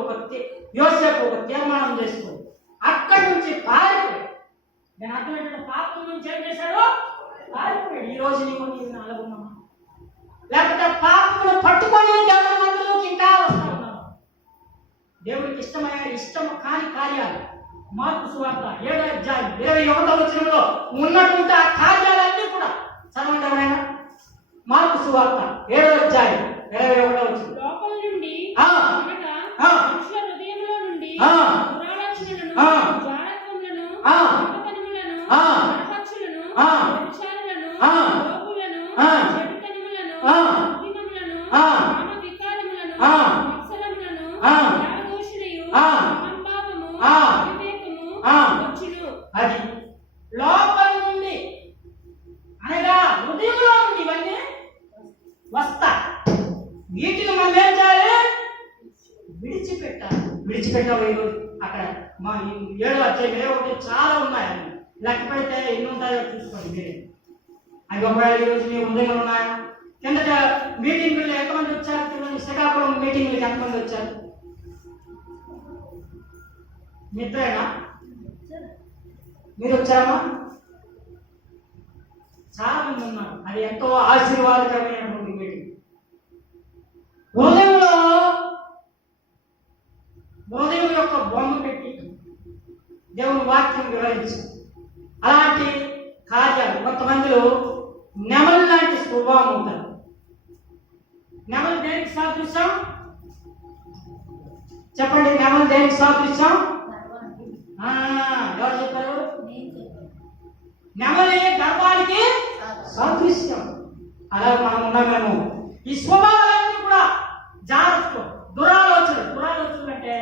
యోసేపు ఒక తీర్మానం చేసుకోడు. అక్కడి నుంచి పారిపోయాడు. నేను అర్థమైతే పాపం నుంచి ఏం చేశాడు? పారిపోయాడు. ఈ రోజు నీకు నేను అలాగున్నాను, లేకపోతే పాపమును పట్టుకొని దేవుని మందిలోకి ఇంకా వస్తా ఉన్నాను. దేవుడికి ఇష్టం కాని కార్యాలు మార్కు సువార్త 7వ అధ్యాయం 21వ వచనంలో ఉన్నటువంటి ఆ కార్యాలన్నీ కూడా చదవండి ఎవరైనా. మార్కు సువార్త 7వ అధ్యాయం 21వ వచనం. లోపల నుండి ఆ. అనగా ఆ. మనుషుల హృదయంలో నుండి ఆ. దురాలోచనలను, ఆ. జారత్వములను, ఆ. దొంగతనములను, ఆ. నరహత్యలను, ఆ. వ్యభిచారులను, ఆ. లోకులను, ఆ. చెడుతనములను, ఆ. బుద్ధిమములను, ఆ. కామవికారములను, ఆ. మత్సరములను, ఆ. దేవదూషణయు, ఆ. అహంభావము, ఆ. అవివేకము ఆ. వచ్చును. అది లోపల నుండి అనగా హృదయంలో నుండి ఇవన్నీ వస్తా. వీటిని మనం ఏం చేయాలి? విడిచిపెట్టాలి. ఈరోజు అక్కడ మా 7వ అధ్యాయం 21 చాలా ఉన్నాయి. అవి లెక్క పెడితే ఎన్ని ఉంటాయో చూసుకోండి మీరే. అవి ఒకవేళ ఈరోజు మీ హృదయంలో ఉన్నాయా? కిందట మీటింగ్లు ఎంతమంది వచ్చారు? శ్రీకాకుళం మీటింగ్లకు ఎంతమంది వచ్చారు? నిద్రేనా? మీరు వచ్చారమ్మా? చాలా మంది ఉన్నారు. అది ఎంతో ఆశీర్వాదకరమైనటువంటి మీటింగ్. హృదయం యొక్క బొమ్మ పెట్టి దేవుని వాక్యం వివరించి అలాంటి కార్యాలు. కొంతమందిలో నెమలి లాంటి స్వభావం ఉంటారు. నెమలి దేనికి సాదృశ్యం? చెప్పండి, నెమలి దేనికి సాదృశ్యం? ఎవరు చెప్పారు? నెమలి గర్వానికి సాదృశ్యం. అలా మనం ఉన్నామేమో. ఈ స్వభావాలన్నీ కూడా జాగ్రత్త. దురాలోచనలు అంటే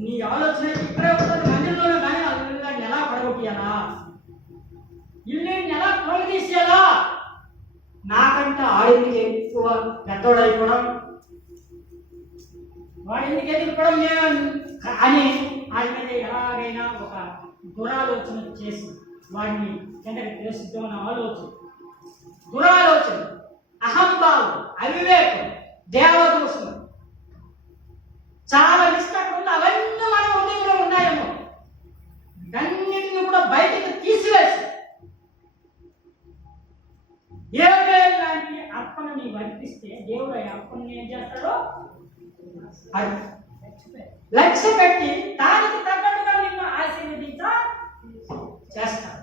నీ ఆలోచన ఇక్కడే ఉంటుంది, మందిరంలోనే కానీ దాన్ని ఎలా పడగొట్టియాలా, ఇల్లు ఎలా కొలు తీసేయాలా, నాకంటే ఆడింటికి ఎక్కువ పెద్దోడైపోవడం, వాడింటికి ఎదుర్కోవడం అని ఆయన మీద ఎలాగైనా ఒక దురాలోచన చేసి వాడిని కిందకి తెలుస్తుందన్న దురాలోచన, అహంభావం, అవివేకం, దేవదూషణ, చాలా నిష్ఠకుండా అవన్నీ మన హృదయంలో ఉన్నాయేమో. అన్నింటినీ కూడా బయటకు తీసివేసి ఏబేలు లాంటి అర్పణ నీవు అర్పిస్తే దేవుడు ఆ అర్పణని ఏం చేస్తాడో అది లక్ష్య పెట్టి దానికి తగ్గట్టుగా నిన్ను చేస్తాడు.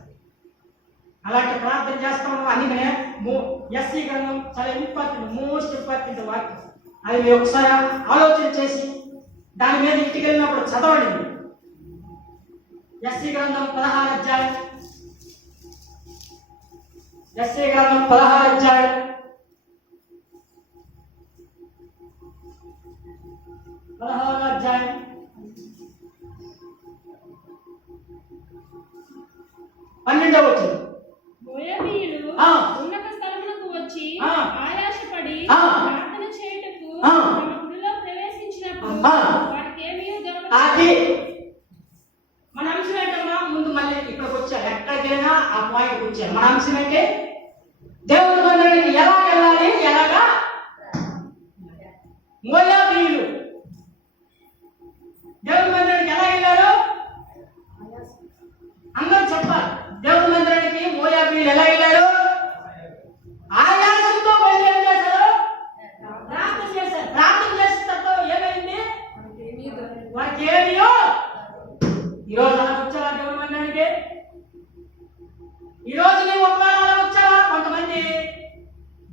అలాంటి ప్రార్థన చేస్తాము. అందుకనే ఎస్సీ గ్రంథం చాలా ఇంపార్టెంట్, మోస్ట్ ఇంపార్టెంట్ వాక్యం. అది మీరు ఒకసారి ఆలోచన చేసి దాని మీద ఇంటికి వెళ్ళినప్పుడు చదవండి. ఎస్సీ గ్రంథం 16వ అధ్యాయం, ఎస్సీ గ్రంథం 16వ అధ్యాయం 16వ అధ్యాయం 12వ వచనం. మోయాబీయులు ఆ. ఉన్నత స్థలమునకు వచ్చి ఆ. ఆయాసపడి ఆ. ప్రార్థన చేయుటకు ఆ. తమ గుడిలో ప్రవేశించినప్పుడు ఆ. వాటికి ఏమీ అది దొరకలేదు. మన అంశం ఏంటమ్మా? ముందు మళ్ళీ ఇక్కడికి వచ్చారు, ఎక్కడికైనా ఆ పాయింట్కి వచ్చారు. మన అంశం ఏంటి? దేవుని మందిరానికి ఎలా వెళ్ళాలి, ఎలాగా? మోయాబీయులు దేవుని మందిరానికి ఎలా వెళ్ళారు? అందరూ చెప్పాలి. దేవుని మందిరానికి మోయాబీయులు ఎలా వెళ్ళారు? ఆయాసంతో వెళ్ళి ఏం చేశారు? ప్రార్థన చేశారు. ప్రార్థన చేసిన తర్వాత ఏమైంది? వారికి ఏమియో. ఈరోజు అలా వచ్చారా దేవుని మందిరానికి? ఈరోజు నీవు ఒకవేళ అలా వచ్చావా? కొంతమంది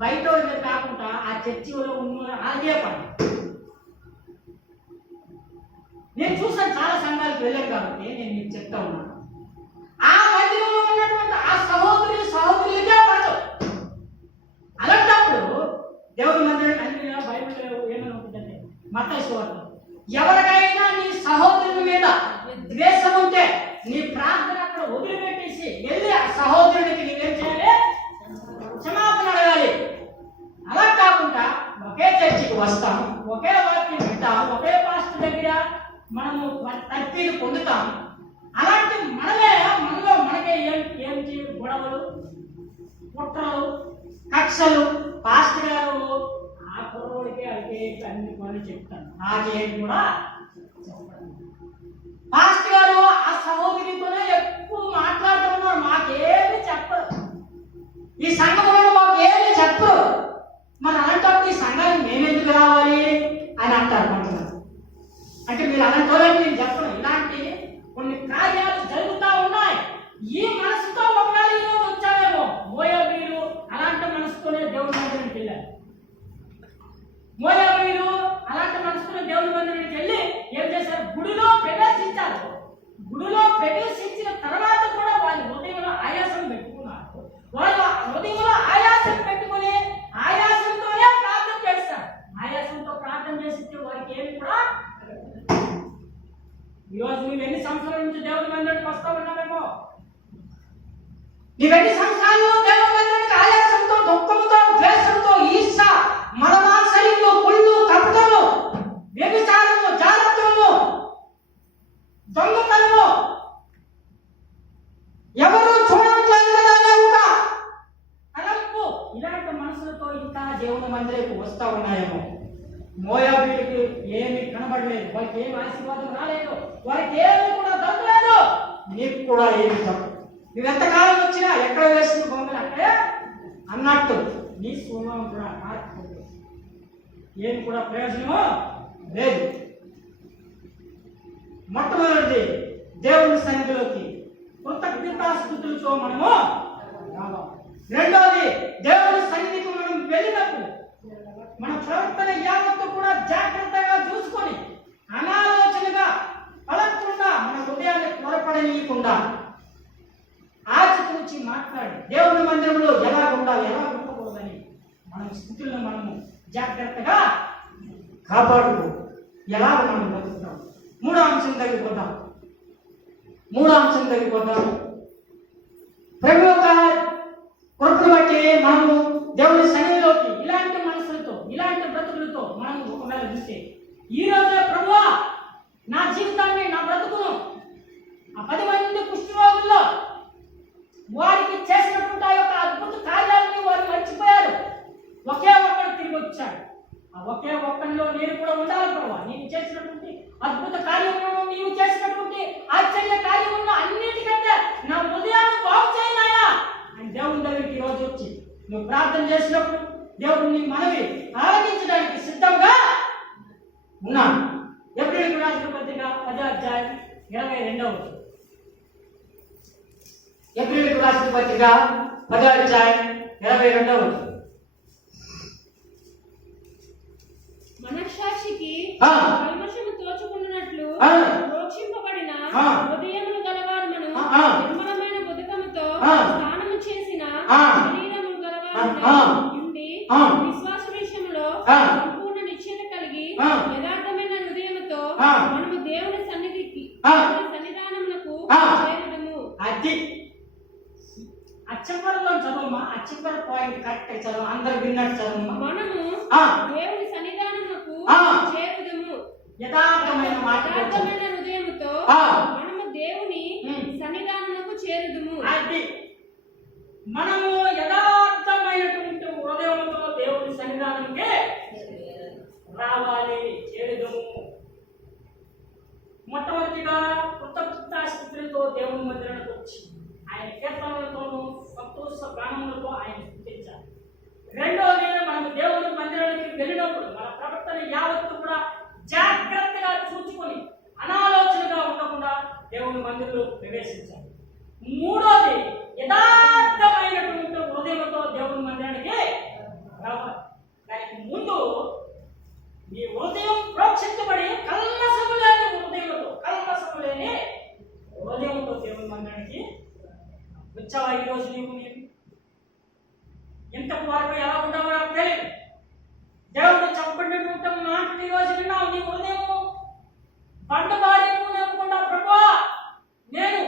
బయట మీద కాకుండా ఆ చర్చిలో ఉన్న అదే పని. నేను చూసాను, చాలా సంఘాలకు వెళ్ళాను కాబట్టి నేను మీకు చెప్తా ఉన్నాను. ఆ మందిరంలో ఉన్నటువంటి ఆ సహోదరులకే పడదు. అలాంటప్పుడు దేవుని మందిరం అన్ని బైబిల్లో ఏమైనా ఉంటుందంటే మత్తయి సువార్త, ఎవరికైనా నీ సహోదరుని మీద ద్వేషం ఉంటే నీ ప్రార్థన అక్కడ వదిలిపెట్టేసి వెళ్ళి ఆ సహోదరునికి నీవేం చేయాలి? క్షమాపణ అడగాలి. అలా కాకుండా ఒకే చర్చికి వస్తాం, ఒకే వాక్యం వింటాం, ఒకే పాస్టర్ దగ్గర మనము తర్ఫీదు పొందుతాం. అలాంటి మనకే ఏంటి గొడవలు, కుట్రలు, కక్షలు. పాస్టర్ గారు ఆ కుర్రోడికి అయితే అన్ని పనులు చెప్తాను, నాకేంటి కూడా చెప్పండి. పాస్టర్ గారు ఆ సహోదరితోనే ఎక్కువ మాట్లాడుతున్నారు, మాకేమి చెప్పరు, ఈ సంఘంలో మాకు ఏమి చెప్పరు. మరి అలాంటప్పుడు ఈ సంఘానికి మేమెందుకు రావాలి అని అంటారు కొంతమంది. అంటే మీరు అలాంటి వాళ్ళని నేను చెప్పను. ఇలాంటి కొన్ని కార్యాలు జరుగుతూ ఉన్నాయి. ఈ మనసుతో ఒకవేళ ఈరోజు వచ్చామేమో, మోయాబీలు అలాంటి మనసుతోనే దేవుని మందిరానికి వెళ్ళారు. మోయాబీలు అలాంటి మనసుతోనే దేవుని మందిరానికి వెళ్ళి ఏం చేశారు? గుడిలో ప్రవేశించారు. గుడిలో ప్రవేశించిన తర్వాత కూడా వాళ్ళ హృదయంలో ఆయాసం పెట్టుకున్నారు. వాళ్ళ హృదయంలో ఆయాసం పెట్టుకుని ఆయాసంతోనే ప్రార్థన చేస్తారు. ఆయాసంతో ప్రార్థన చేస్తే వారికి ఏమి కూడా ఈరోజు నువ్వు ఎన్ని సంవత్సరాల నుంచి దేవుని మందిరానికి వస్తా ఉన్నావేమో, నీవెన్ని సంవత్సరాలు దేవుని మందిరానికి ఆయాసంతో, దుఃఖంతో, ద్వేషంతో, ఈర్ష, మదమాత్సర్యము, కుళ్ళు, కపటము, వ్యభిచారము, జారత్వము, దొంగతనము, ఎవరు చూడట్లేదు కదా అనే ఒక తలంపు, ఇలాంటి మనసులతో ఇంకా దేవుని మందిరానికి వస్తా ఉన్నాయేమో. మోయాబీయులకు ఏమి కనబడలేదు, వారికి ఏమి ఆశీర్వాదం రాలేదు, వారికి ఏమి కూడా దొరకలేదు. నీకు కూడా ఏమి దొరకదు. నువ్వు ఎంతకాలం వచ్చినా ఎక్కడ వేసిన బొమ్మలు అక్కడే అన్నట్టు నీ స్వభావం కూడా మార్చుకోలేదు, ఏమి కూడా ప్రయోజనమో లేదు. మొట్టమొదటిది దేవుని సన్నిధిలోకి కృతజ్ఞతాస్తుతులతో మనము రావాలి. రెండోది దేవుని సన్నిధికి మనం వెళ్ళినప్పుడు మన ప్రవర్తన యావత్తు కూడా జాగ్రత్తగా చూసుకొని అనాలోచనగా పలకకుండా మన హృదయాన్ని త్వరపడనీయకుండా ఆచితూచి మాట్లాడి దేవుని మందిరంలో ఎలా ఉండాలి, ఎలా ఉండకూడదని మన స్థితులను మనము జాగ్రత్తగా కాపాడుకో. ఎలా మనం బతుకుతాం. మూడో అంశం తగ్గిపోతాం. ప్రభు యొక్క కృపను బట్టి మనము దేవుని సన్నిధిలోకి ఇలాంటి మనసులతో, ఇలాంటి బ్రతుకులతో మనం ఒకవేళ చూస్తే, ఈ రోజే ప్రభువా నా జీవితాన్ని, నా బ్రతుకును ఆ 10 మంది కుష్ఠరోగుల్లో వారికి చేసినటువంటి ఆ యొక్క అద్భుత కార్యాలని వారు మర్చిపోయారు. ఒకే ఒక్కడు తిరిగి వచ్చాడు. ఆ ఒకే ఒక్కడిలో నేను కూడా ఉండాలి ప్రభువా. నీవు చేసినటువంటి అద్భుత కార్యములను, నీవు చేసినటువంటి ఆశ్చర్య కార్యములను అన్నిటికంటే నా హృదయాన్ని బాగు చేయనాయా అని దేవుని దగ్గరికి ఈరోజు వచ్చి నువ్వు ప్రార్థన చేసినప్పుడు దేవుడిని మనవి ఆరాధించడానికి సిద్ధంగా ఉన్నాను. ఎబ్రియులకు రాసిన పత్రిక 10వ అధ్యాయం 22వ వచనం. ఎబ్రియులకు రాసిన పత్రిక 10వ అధ్యాయం 22వ వచనం. మనస్సాక్షికి కల్మషము తోచుకున్నట్లు ప్రోక్షింపబడిన హృదయములు గలవారు మనం నిర్మలమైన బతుకముతో స్నానము చేసిన శరీరము గలవారు ఉండి విశ్వాస విషయంలో సంపూర్ణ నిశ్చయత కలిగి యథార్థమైన హృదయముతో మనము దేవుని సన్నిధానమునకు చేరుదుము. అది అచ్చంపరలో చదవమ్మా. అచ్చంపర పాయింట్ కరెక్ట్ చదువు, అందరు విన్నట్టు చదవమ్మా. మనము దేవుని సన్నిధానమునకు చేరుదుము. యథార్థమైన హృదయముతో మనము దేవుని సన్నిధానమునకు చేరుదుము. అది మనము యథార్థమైనటువంటి హృదయముతో దేవుని సన్నిధానంకే రావాలి, చేరుదుము. మొట్టమొదటిగా కృతజ్ఞతాస్తుతులతో దేవుని మందిరానికి వచ్చి ఆయన కీర్తనలతోనూ సంతోష గానములతో ఆయన స్తుతించాలి. రెండోది, మనము దేవుని మందిరానికి వెళ్ళినప్పుడు మన ప్రవర్తన యావత్తు కూడా జాగ్రత్తగా చూసుకొని అనాలోచనగా ఉండకుండా దేవుని మందిరంలో ప్రవేశించాలి. మూడోది, యథార్థమైనటువంటి హృదయంతో దేవుని మందిరానికి రావాలి. దానికి ముందు మీ హృదయం ప్రోక్షించబడి కల్మషము లేని హృదయంతో దేవుని మందిరానికి వచ్చావా? ఈరోజు నీవు ఇంతకు వరకు ఎలా ఉండవు నాకు తెలియదు. దేవుడు చెప్పినటువంటి మాటలు ఈరోజు విన్నావు. నీ హృదయము బండబారేమో అనుకుంటా, ప్రభువా నేను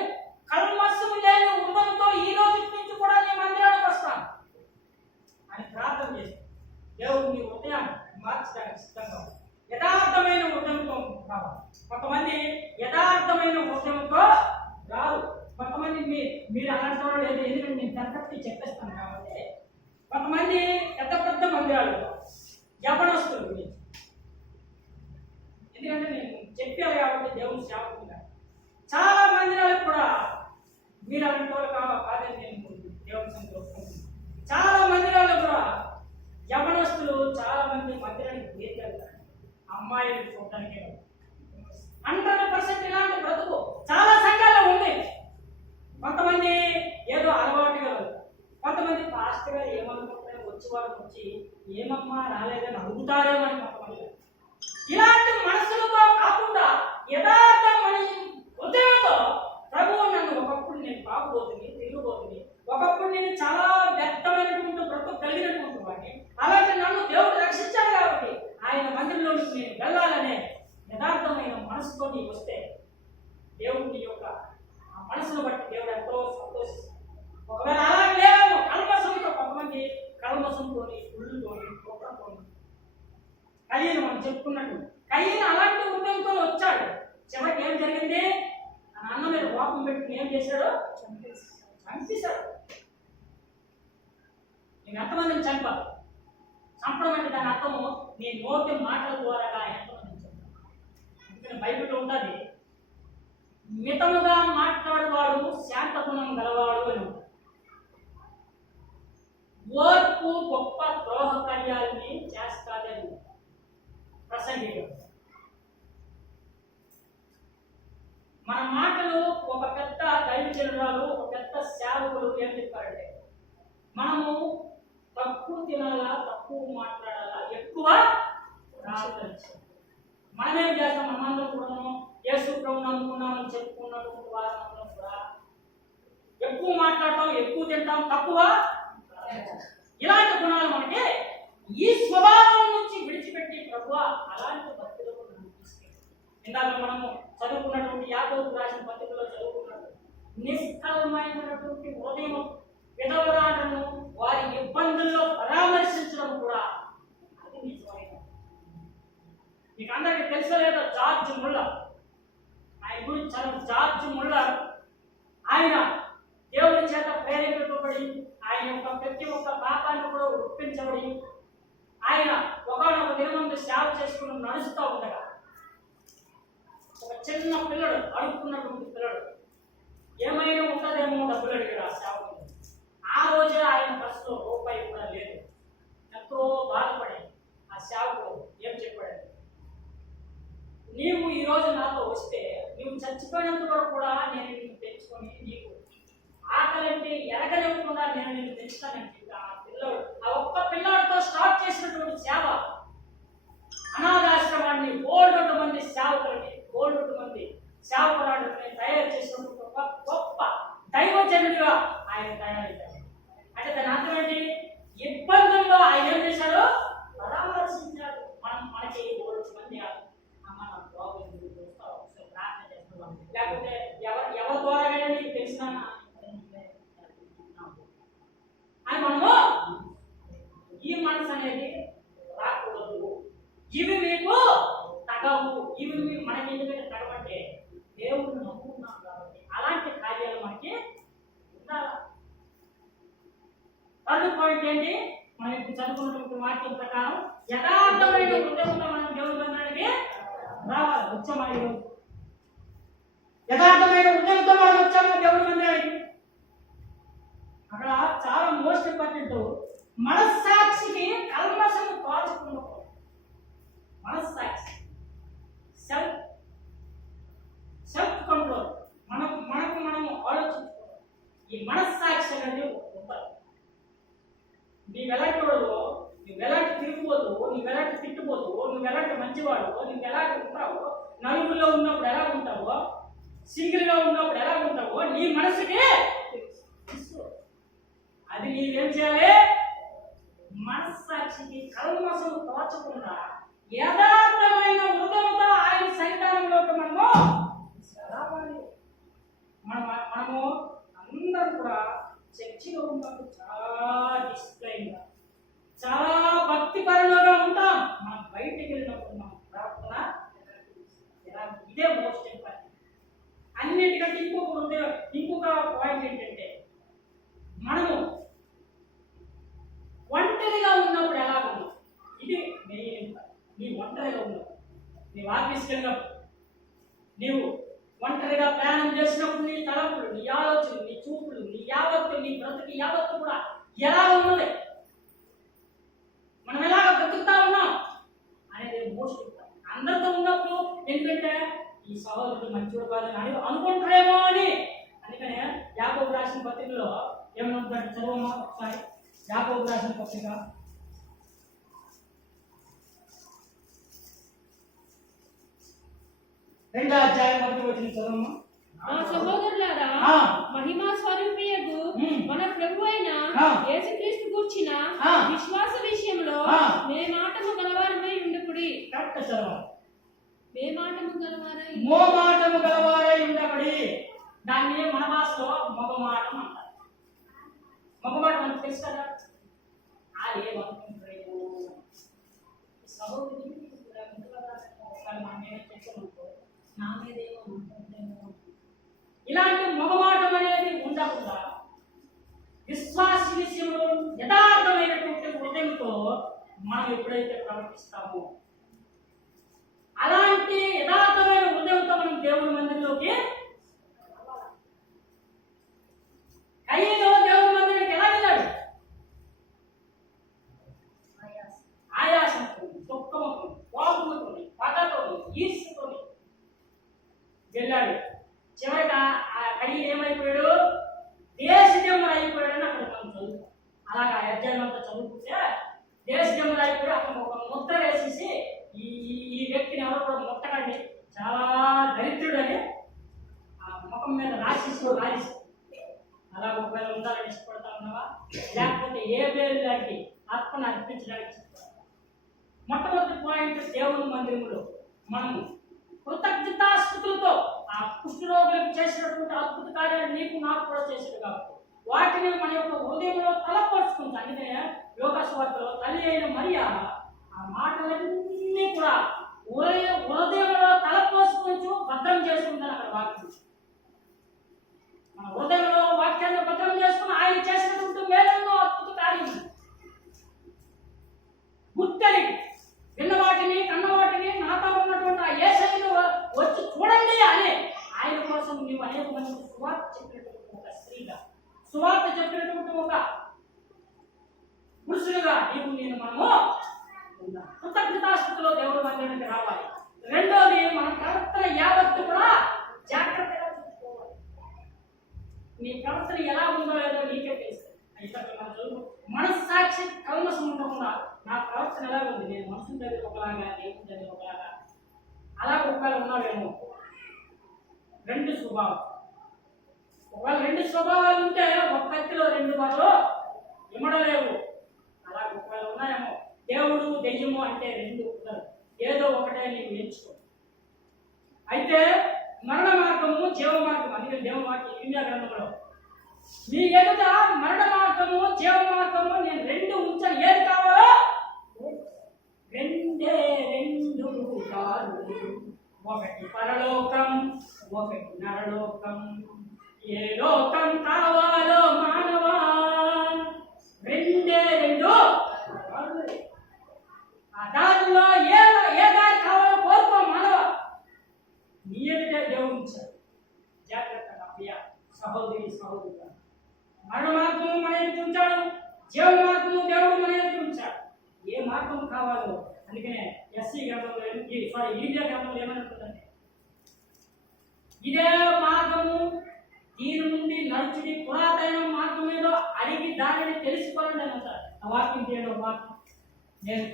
కల్మషము లేని హృదయంతో ఈ రోజు నుంచి కూడా నీ మందిరానికి వస్తాను అని ప్రార్థన చేసి దేవుడు నీ హృదయాన్ని మార్చడానికి సిద్ధంగా యథార్థమైన హృదయంతో కావాలి. కొంతమంది యథార్థ కొంతమంది పెద్ద పెద్ద మందిరాలు యవనస్తులు గురించి, ఎందుకంటే నేను చెప్పాను కాబట్టి దేవుని సేవకులుగా చాలా మందిరాలకు కూడా మీరు అలాంటి వాళ్ళు కాదని నేను దేవుని సంఖ్య ఒప్పుకుంటున్నాను. చాలా మందిరాలు కూడా యవనస్తులు చాలా మంది మందిరానికి తీసుకెళ్తారు, అమ్మాయిలు చూడటానికే 100% ఇలాంటి బ్రతుకు చాలా సంఘాల్లో ఉంది. కొంతమంది ఏదో అలవాటుగా వెళ్తారు, కొంతమంది ఫాస్ట్ గా ఏమనుకుంటారో వచ్చి వాళ్ళకి వచ్చి ఏమమ్మా రాలేదని అడుగుతారేమని కొంతమంది. ఇలాంటి మనసులతో కాకుండా యథార్థమని హృదయంతో ప్రభువు నన్ను ఒకప్పుడు నేను పాపబోతుంది తిరిగిపోతుంది, ఒకప్పుడు నేను చాలా వ్యక్తమైనటువంటి బ్రతుకు కలిగినటువంటి వాడిని, అలాగే నన్ను దేవుడు రక్షించాడు కాబట్టి ఆయన మందిరంలోకి నేను వెళ్ళాలనే యథార్థమైన మనసుతో నీకు వస్తే దేవుడి యొక్క ఆ మనసును బట్టి దేవుడు ఎంతో సంతోషిస్తాడు. ఒకవేళ అలాగే లేవు కల్మసంతో, కొంతమంది కల్మసంతో కుళ్ళుతోని కుట్రతోని కయ్యను మనం చెప్పుకున్నట్టు కయ్యను అలాంటి హృదయంతో వచ్చాడు. చివరికి ఏం జరిగింది? తన అన్న మీద కోపం పెట్టుకుని ఏం చేశాడు? చంపేశాడు. నేను ఎంతమందిని చంపాను? చంపడం అంటే దాని అర్థము నీ నోటి మాటల ద్వారా ఎంతమందిని చంపాను. అందుకని బైబిల్లో ఉంటుంది, మితముగా మాట్లాడేవాడు శాంత గుణం గలవాడు అని ఉంటుంది. ఓర్పు గొప్ప ద్రోహ కార్యాలని చేస్తాదని ప్రసంగిక. మన మాటలు ఒక పెద్ద దైవజనురాలు ఒక పెద్ద సేవకులు ఏం చెప్పారంటే, మనము తక్కువ తినాలా తక్కువ మాట్లాడాలా ఎక్కువ ప్రార్థించాలి. మనమేం చేస్తాం? మనందరం కూడా యేసు ప్రభువుని నమ్ముకున్నామని చెప్పుకున్నటువంటి వారందరం కూడా ఎక్కువ మాట్లాడతాం, ఎక్కువ తింటాం, తక్కువ. ఇలాంటి గుణాలు మనకి ఈ స్వభావం నుంచి విడిచిపెట్టి ప్రభువా అలాంటి భక్తులకు నన్ను తీసుకెళ్ళి. ఇందాక మనము చదువుకున్నటువంటి యాకోబు రాసిన పత్రికలో చదువుకున్నట్టు నిష్కల్మైనటువంటి హృదయం విధవరాలను వారి ఇబ్బందుల్లో పరామర్శించడం కూడా అది నిజమైన. మీకు అందరికీ తెలుసలేదో జార్జ్ ముల్లర్, ఆయన గురించి చదువు. జార్జ్ ముల్లర్ ఆయన దేవుని చేత ప్రేరేపించబడి ఆయన యొక్క ప్రతి ఒక్క పాపాన్ని కూడా ఒప్పించబడి ఆయన ఒకనొక దినమందు సేవ చేసుకుని నడుస్తూ ఉండగా ఒక చిన్న పిల్లడు అడుగుతున్నటువంటి పిల్లడు ఏమైనా ఉంటుందేమో డబ్బులు అడిగాడు ఆ సేవకుడు. ఆ రోజే ఆయన బస్సులో రూపాయి కూడా లేదు. ఎంతో బాధపడి ఆ సేవకుడు ఏం చెప్పాడు? నీవు ఈ రోజు నాతో వస్తే నీవు చచ్చిపోయినంత వరకు కూడా నేను నిన్ను తెచ్చుకొని నీకు ఆకలింటి ఎరగనివ్వకుండా నేను నిన్ను తెచ్చుతానని చెప్పి ఆ పిల్లడు ఆ ఒక్క పిల్లడితో స్టార్ట్ చేసినటువంటి సేవ అనాథాశ్రమాన్ని బోల్డ్ మంది సేవకులని బోల్డ్ మంది సేవకురాళ్ళని తయారు చేసినటువంటి ఒక గొప్ప దైవజనుడిగా ఆయన తయారయ్యారు. అంటే దాని అర్థం ఏంటి? ఇబ్బందుల్లో ఆయన ఏం చేశారు? పరామర్శించారు. మనకి బోల్డ్ మంది అమ్మ నా బాగుంది చూస్తావు ప్రార్థన చేస్తున్నాం, లేకపోతే ఎవరి ద్వారా నీకు తెలిసిన అని మనము ఈ మనసు అనేది రాకూడదు. ఇవి మీకు తగవు, ఇవి మనకి ఎందుకంటే తగవంటే దేవుడిని నమ్ముకున్నాం కాబట్టి అలాంటి కార్యాలు మనకి ఉండాలి. థర్డ్ పాయింట్ ఏంటి? మనం ఇప్పుడు చదువుకున్నటువంటి వాక్యం ప్రకారం యథార్థమైన హృదయంతో మనం దేవుడి మందిరానికి రావాలి. వచ్చామా ఈరోజు? యథార్థమైన హృదయంతో మనం వచ్చాము దేవుడి మందిరానికి. అక్కడ చాలా మోస్ట్ ఇంపార్టెంట్, మనస్సాక్షికి కల్మషము తోచకుండా. మనస్సాక్షి సెల్ఫ్ కంట్రోల్, మనము ఆలోచించుకోవాలి. ఈ మనస్సాక్షి అనేది ఉంటుంది. నీవెలాంటి వాడు, నువ్వెలాంటి తిరిగిపోదు, నువ్వెలాంటి తిట్టుపోదు, నువ్వెలాంటి మంచివాడు, నువ్వెలాంటి ఉంటావో, నలుగురిలో ఉన్నప్పుడు ఎలా ఉంటావో, సింగిల్గా ఉన్నప్పుడు ఎలా ఉంటావో నీ మనసుకి అది నీవేం చేయాలి? మనస్సాక్షికి కల్మషం తోచకుండా యథార్థమైన హృదయంతో ఆయన సన్నిధానంలోకి మనము రావాలి. మనము అందరం కూడా చర్చిలో ఉన్నప్పుడు చాలా డిసిప్లైన్గా చాలా భక్తిపరంగా ఉంటాం. మనం బయటికి వెళ్ళినప్పుడు మనం ప్రార్థన ఇదే మోస్ట్ ఇంపార్టెంట్. అన్నిటికంటే ఇంకొక పాయింట్ ఏంటంటే మనము ఆఫీస్కి వెళ్ళినప్పుడు, నీవు ఒంటరిగా ప్రయాణం చేసినప్పుడు నీ తలంపులు, నీ ఆలోచనలు, నీ చూపులు, నీ యావత్తు, నీ బ్రతుకు యావత్తు కూడా ఎలా ఉన్నది, మనం ఎలాగ బ్రతుకుతా ఉన్నాం అనేది మోస్ట్ ఇంపార్టెంట్. అందరితో ఉన్నప్పుడు ఎందుకంటే ఈ సహోదరుడు మంచివాడు కాదని అనుకుంటారేమో అని. అందుకనే యాకోబు రాసిన పత్రికలో ఏమనుకుంటాడు, చదవమ్మా ఒకసారి. యాకోబు రాసిన పత్రిక 2వ అధ్యాయం 1వ వచనం చదవమ్మా. ఆ సహోదరులారా, ఆ. మహిమా స్వరూపియగు మన ప్రభు అయిన ఆ. యేసుక్రీస్తు గూర్చిన ఆ. విశ్వాస విషయంలో ఆ. మేమాటము గలవారమై ఉండకుడి. కరెక్ట్ చదవాలి. మేమాటము గలవారై మోమాటము గలవారై ఉండబడి, దాన్ని మన భాషలో మగమాటం అంటారు. మగమాటం అంటే తెలుసు కదా, ఏమనుకుంటారేమో సహోదరి ఒకసారి మా మీద చెప్పనుకో, నా మీద ఏమో అనుకుంటారేమో. ఇలాంటి మగమాటం అనేది ఉండకుండా విశ్వాస విషయంలో యథార్థమైనటువంటి హృదయంతో మనం ఎప్పుడైతే ప్రవర్తిస్తామో, అలాంటి యథార్థమైన హృదయంతో మనం దేవుని మందిరంలోకి కయ్యలో దేవుని మందిరానికి ఎలా వెళ్ళాడు? ఆయాసంతో, దుఃఖంతో, కోపంతో, పగతో, ఈర్ష్యతో వెళ్ళాడు. చివరికి ఆ కయ్య ఏమైపోయాడు? దేశదేముడు అయిపోయాడని అక్కడ మనం చదువుతాం. అలాగా అధ్యాయం అంతా చదువుకుంటే దేశదేముడు అయిపోయాడు. అక్కడ ఒక ముద్ర వేసేసి ఈ ఈ వ్యక్తిని ఎవరో కూడా ముట్టకండి, చాలా దరిద్రుడని ఆ ముఖం మీద రాసి అలా ఒకవేళ ఉండాలని ఇష్టపడతా ఉన్నావా? లేకపోతే ఏ పేరు లాంటి ఆత్మను అర్పించడానికి ఇష్టపడతావా? మొట్టమొదటి పాయింట్, దేవుని మందిరంలో మనము కృతజ్ఞతాస్థుతులతో ఆ కుష్ఠరోగులకు చేసినటువంటి అద్భుత కార్యాలు నీకు నాకు కూడా చేసేది కాబట్టి వాటిని మన యొక్క హృదయంలో తలపరుచుకుంటాం. అందుకనే యోగస్వార్తలో తల్లి అయిన మరియా ఆ మాటలన్నీ కూడా హృదయంలో తలపోసుకుంటూ భద్రం చేసుకుంటాను. అక్కడ వాక్యం మన హృదయంలో వాక్యాన్ని భద్రం చేసుకుని ఆయన చేసినటువంటి మేలులో అద్భుత కార్యం గుర్తెరి విన్న వాటిని, కన్న వాటిని, నాతో ఉన్నటువంటి ఆ యేసయ్యను వచ్చి చూడండి అని ఆయన కోసం నీవు అనేక మందికి సువార్త చెప్పినటువంటి ఒక స్త్రీగా, సువార్త చెప్పినటువంటి ఒక పురుషులుగా నీవు నేను మనము కృతజ్ఞతాస్థితిలో దేవుడి మందిరానికి రావాలి. రెండోది, మన ప్రవర్తన యావత్తు కూడా జాగ్రత్తగా చూసుకోవాలి. నీ ప్రవర్తన ఎలా ఉందో లేదో నీకే తెలుసు. అయితే మన చదువు మనస్సాక్షి కల్మషం ఉండకుండా నా ప్రవర్తన ఎలా ఉంది, నేను మనుషుల దగ్గర ఒకలాగా, దేవుని దగ్గర ఒకలాగా, అలా ఒకవేళ ఉన్నావేమో. రెండు స్వభావం, ఒకవేళ రెండు స్వభావాలు ఉంటే ఒక కత్తిలో రెండు బదులు ఇమ్మడలేవు. అలా ఒకవేళ ఉన్నాయేమో. దేవుడు దెయ్యము అంటే రెండు ఉంటారు, ఏదో ఒకటే నీకు ఎంచుకో. అయితే మరణ మార్గము, జీవ మార్గం, అందుకని దేవుని వాక్యం ఇర్మియా గ్రంథంలో నీ ఎదుట మరణ మార్గము, జీవ మార్గము నేను రెండు ఉంచాను. ఏది కావాలో రెండే రెండు కాదు, ఒకటి పరలోకం, ఒకటి నరలోకం. ఏ లోకం కావాలో మానవా, రెండే రెండు. ఆ దారిలో ఏ దారి కావాలో కోరుకో మానవ. నీ ఎదుటే దేవుడు ఉంచాడు. జాగ్రత్తగా ప్రియ సహోదరి సహోదరుడు, మరణ మార్గము మన ఎదుటి ఉంచాడు, జీవ మార్గము దేవుడు మన ఎదుటి ఉంచాడు. ఏ మార్గం కావాలో. అందుకనే ఎస్సీ గ్రంథంలో ఈడియా గ్రంథంలో ఏమనుకుంటుందంటే, ఇదే మార్గము, దీని నుండి నడుచుడి పురాతన మార్గం మీద అడిగి దానిని తెలుసుకోవాలని అంటారు. ఆ వాక్యం తీయడం వాక్యం నేను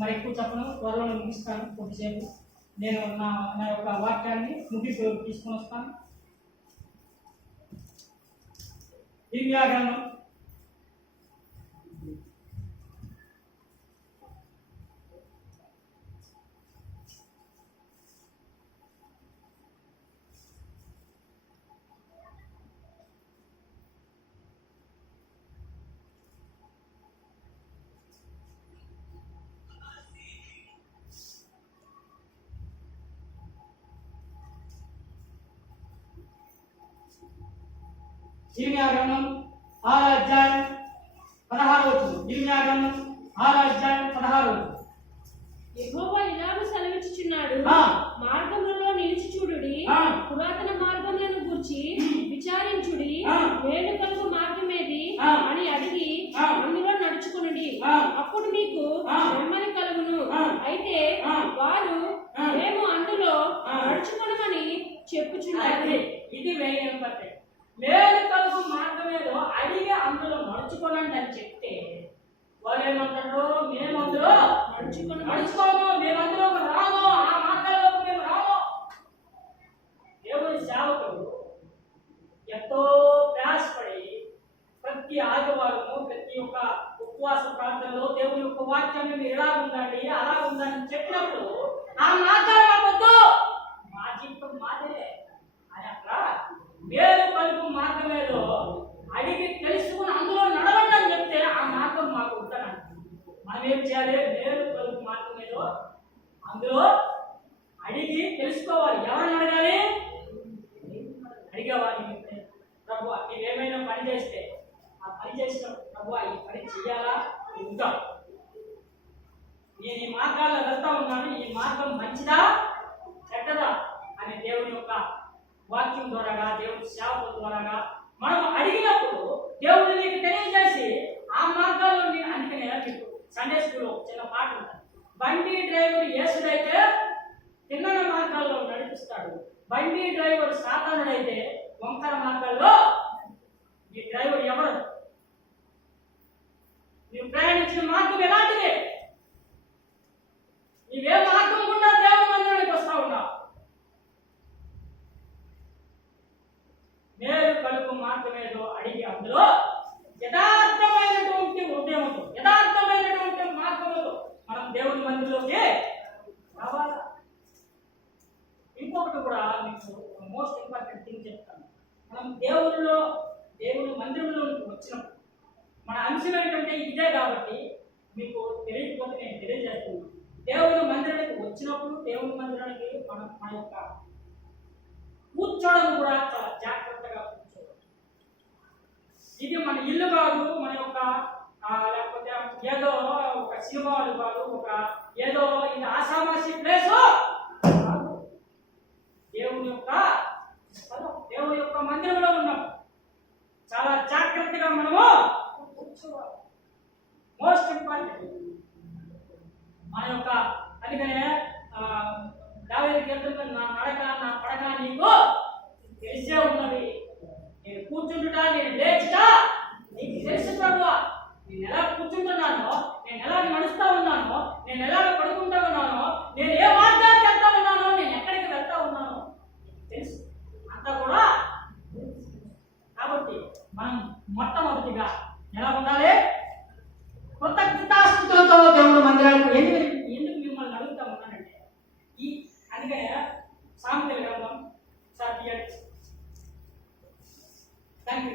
మరి ఎక్కువ చెప్పను, త్వరలో ముగిస్తాను. కొద్దిసేపు నేను నా యొక్క వాక్యాన్ని ముగింపు తీసుకొని వస్తాను. ఇర్మియా గ్రంథం 6వ అధ్యాయం 16వ వచనం. 6వ అధ్యాయం 16వ వచనం. యెహోవా ఇలాగ సెలవిచ్చుచున్నాడు, ఆ. మార్గములలో నిలిచి చూడుడి, ఆ. పురాతన మార్గములను గూర్చి విచారించుడి, ఆ. మేలు కలుగు మార్గమేది ఆ. అని అడిగి ఆ. అందులో నడుచుకునుడి, ఆ. అప్పుడు మీకు ఆ. నెమ్మది కలుగును. ఆ. అయితే ఆ. వారు ఆ. మేము అందులో ఆ. నడుచుకునమని చెప్పుచున్నారు. అది ఇది వేయం పట్టే మేలు కలుగు మార్గమేదో అడిగి అందులో నడుచుకోనండి అని చెప్తే వాళ్ళు ఏమంటారు, మేము అందులో నడుచుకోము, మేము అందులో రాము, ఆ మార్గాల్లోకి మేము రాము. దేవుని సేవకుడు ఎంతో ప్రయాసపడి ప్రతి ఆదివారము ప్రతి ఒక్క ఉపవాస ప్రాంతంలో దేవుని యొక్క వాక్యాన్ని మీరు ఎలా ఉందండి అలా ఉందని చెప్పినప్పుడు ఆ మార్గాలు మాకొద్దు, మా జీవితం మాదే అని అక్కడ మేలు కలుగు మార్గమేదో అడిగి తెలుసుకుని అందులో నడవండి అని చెప్తే ఆ మార్గం మాకు ఉంటానండి. మనం ఏం చేయాలి? మేలు కలుగు మార్గమేదో అందులో అడిగి తెలుసుకోవాలి. ఎవరిని అడగాలి? అడిగేవాడిని. ప్రభు నీవేమైనా పని చేస్తే ఆ పని చేసినప్పుడు ప్రభు ఈ పని చెయ్యాలా ఉంటాం, నేను ఈ మార్గాల్లో వెళ్తా ఉన్నాను, ఈ మార్గం మంచిదా చెడ్డదా అని దేవుని యొక్క వాక్యం ద్వారాగా దేవుని సేవకుల ద్వారాగా మనం అడిగినప్పుడు దేవుడు నీకు తెలియజేసి ఆ మార్గాల్లో నేను అందుకనే మీకు సండే స్కూల్లో చిన్న పాట ఉంటుంది. బండి డ్రైవర్ యేసుడైతే తిన్నన మార్గాల్లో నడిపిస్తాడు, బండి డ్రైవర్ సాతానుడైతే వంకర మార్గాల్లో. ఈ డ్రైవర్ ఎవరు? నీవు ప్రయాణించిన మార్గం ఎలాంటిది? నీవే మార్గం గుండా దేవుని మందిరానికి వస్తా ఉన్నావు. మేలు కలుగు మార్గమేదో అడిగి అందులో యథార్థమైనటువంటి ఉద్యమంతో యథార్థమైనటువంటి మార్గంతో మనం దేవుని మందిరంలోకి రావాలా. ఇంకొకటి కూడా మీకు మోస్ట్ ఇంపార్టెంట్ థింగ్ చెప్తాను. మనం దేవుని మందిరంలోకి వచ్చినప్పుడు మన అంశం ఏంటంటే ఇదే కాబట్టి మీకు తెలియకపోతే నేను తెలియజేస్తున్నాను. దేవుని మందిరానికి వచ్చినప్పుడు దేవుని మందిరానికి మన యొక్క కూర్చోవడం కూడా చాలా జాగ్రత్తగా కూర్చోవాలి. ఇది మన ఇల్లు కాదు, మన యొక్క లేకపోతే ఏదో ఒక సినిమా కాదు, ఒక ఏదో ఇది ఆసామాసి ప్లేస్ కాదు. దేవుని యొక్క మందిరంలో ఉన్నాం. చాలా జాగ్రత్తగా మనము కూర్చోవాలి. మోస్ట్ ఇంపార్టెంట్ మన యొక్క అందుకనే దావీదు కీర్తనలో నా నడక నా పడక నీకు తెలిసే ఉన్నది, నేను కూర్చుంటుట నేను లేచుట నీకు తెలుసు ప్రభువా. నేను ఎలా కూర్చుంటున్నానో, నేను ఎలా నడుస్తా ఉన్నానో, నేను ఎలా పడుకుంటా ఉన్నానో, నేను ఏ మార్గానికి వెళ్తా ఉన్నానో, నేను ఎక్కడికి వెళ్తా ఉన్నానో తెలుసు అంతా కూడా. కాబట్టి మనం మొట్టమొదటిగా ఎలా ఉండాలి? కృతజ్ఞతాస్తుతులతో దేవుని మందిరానికి ఎందుకు మిమ్మల్ని అడుగుతా ఉన్నానంటే అందుకనే సామెతల గ్రంథం 38 దానికి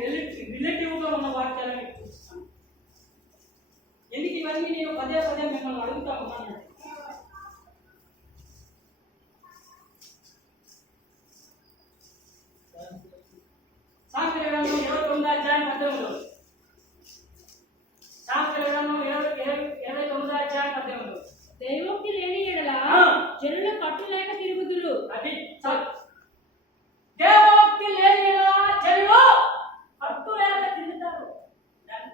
రిలేటివ్గా ఉన్న వాక్యాలను మీకు చూపిస్తాను. ఎందుకు ఇవన్నీ నేను పదే పదే మిమ్మల్ని అడుగుతా ఉన్నానంటే సామెతల గ్రంథం 29వ అధ్యాయం 18. సామెతల గ్రంథం 29వ అధ్యాయం 18. దైవోక్తి లేని ఎడల జనులు కట్టులేక తిరుగుదురు. అది దేవోక్తి లేని జనులు కట్టులేక తిరుగుతారు.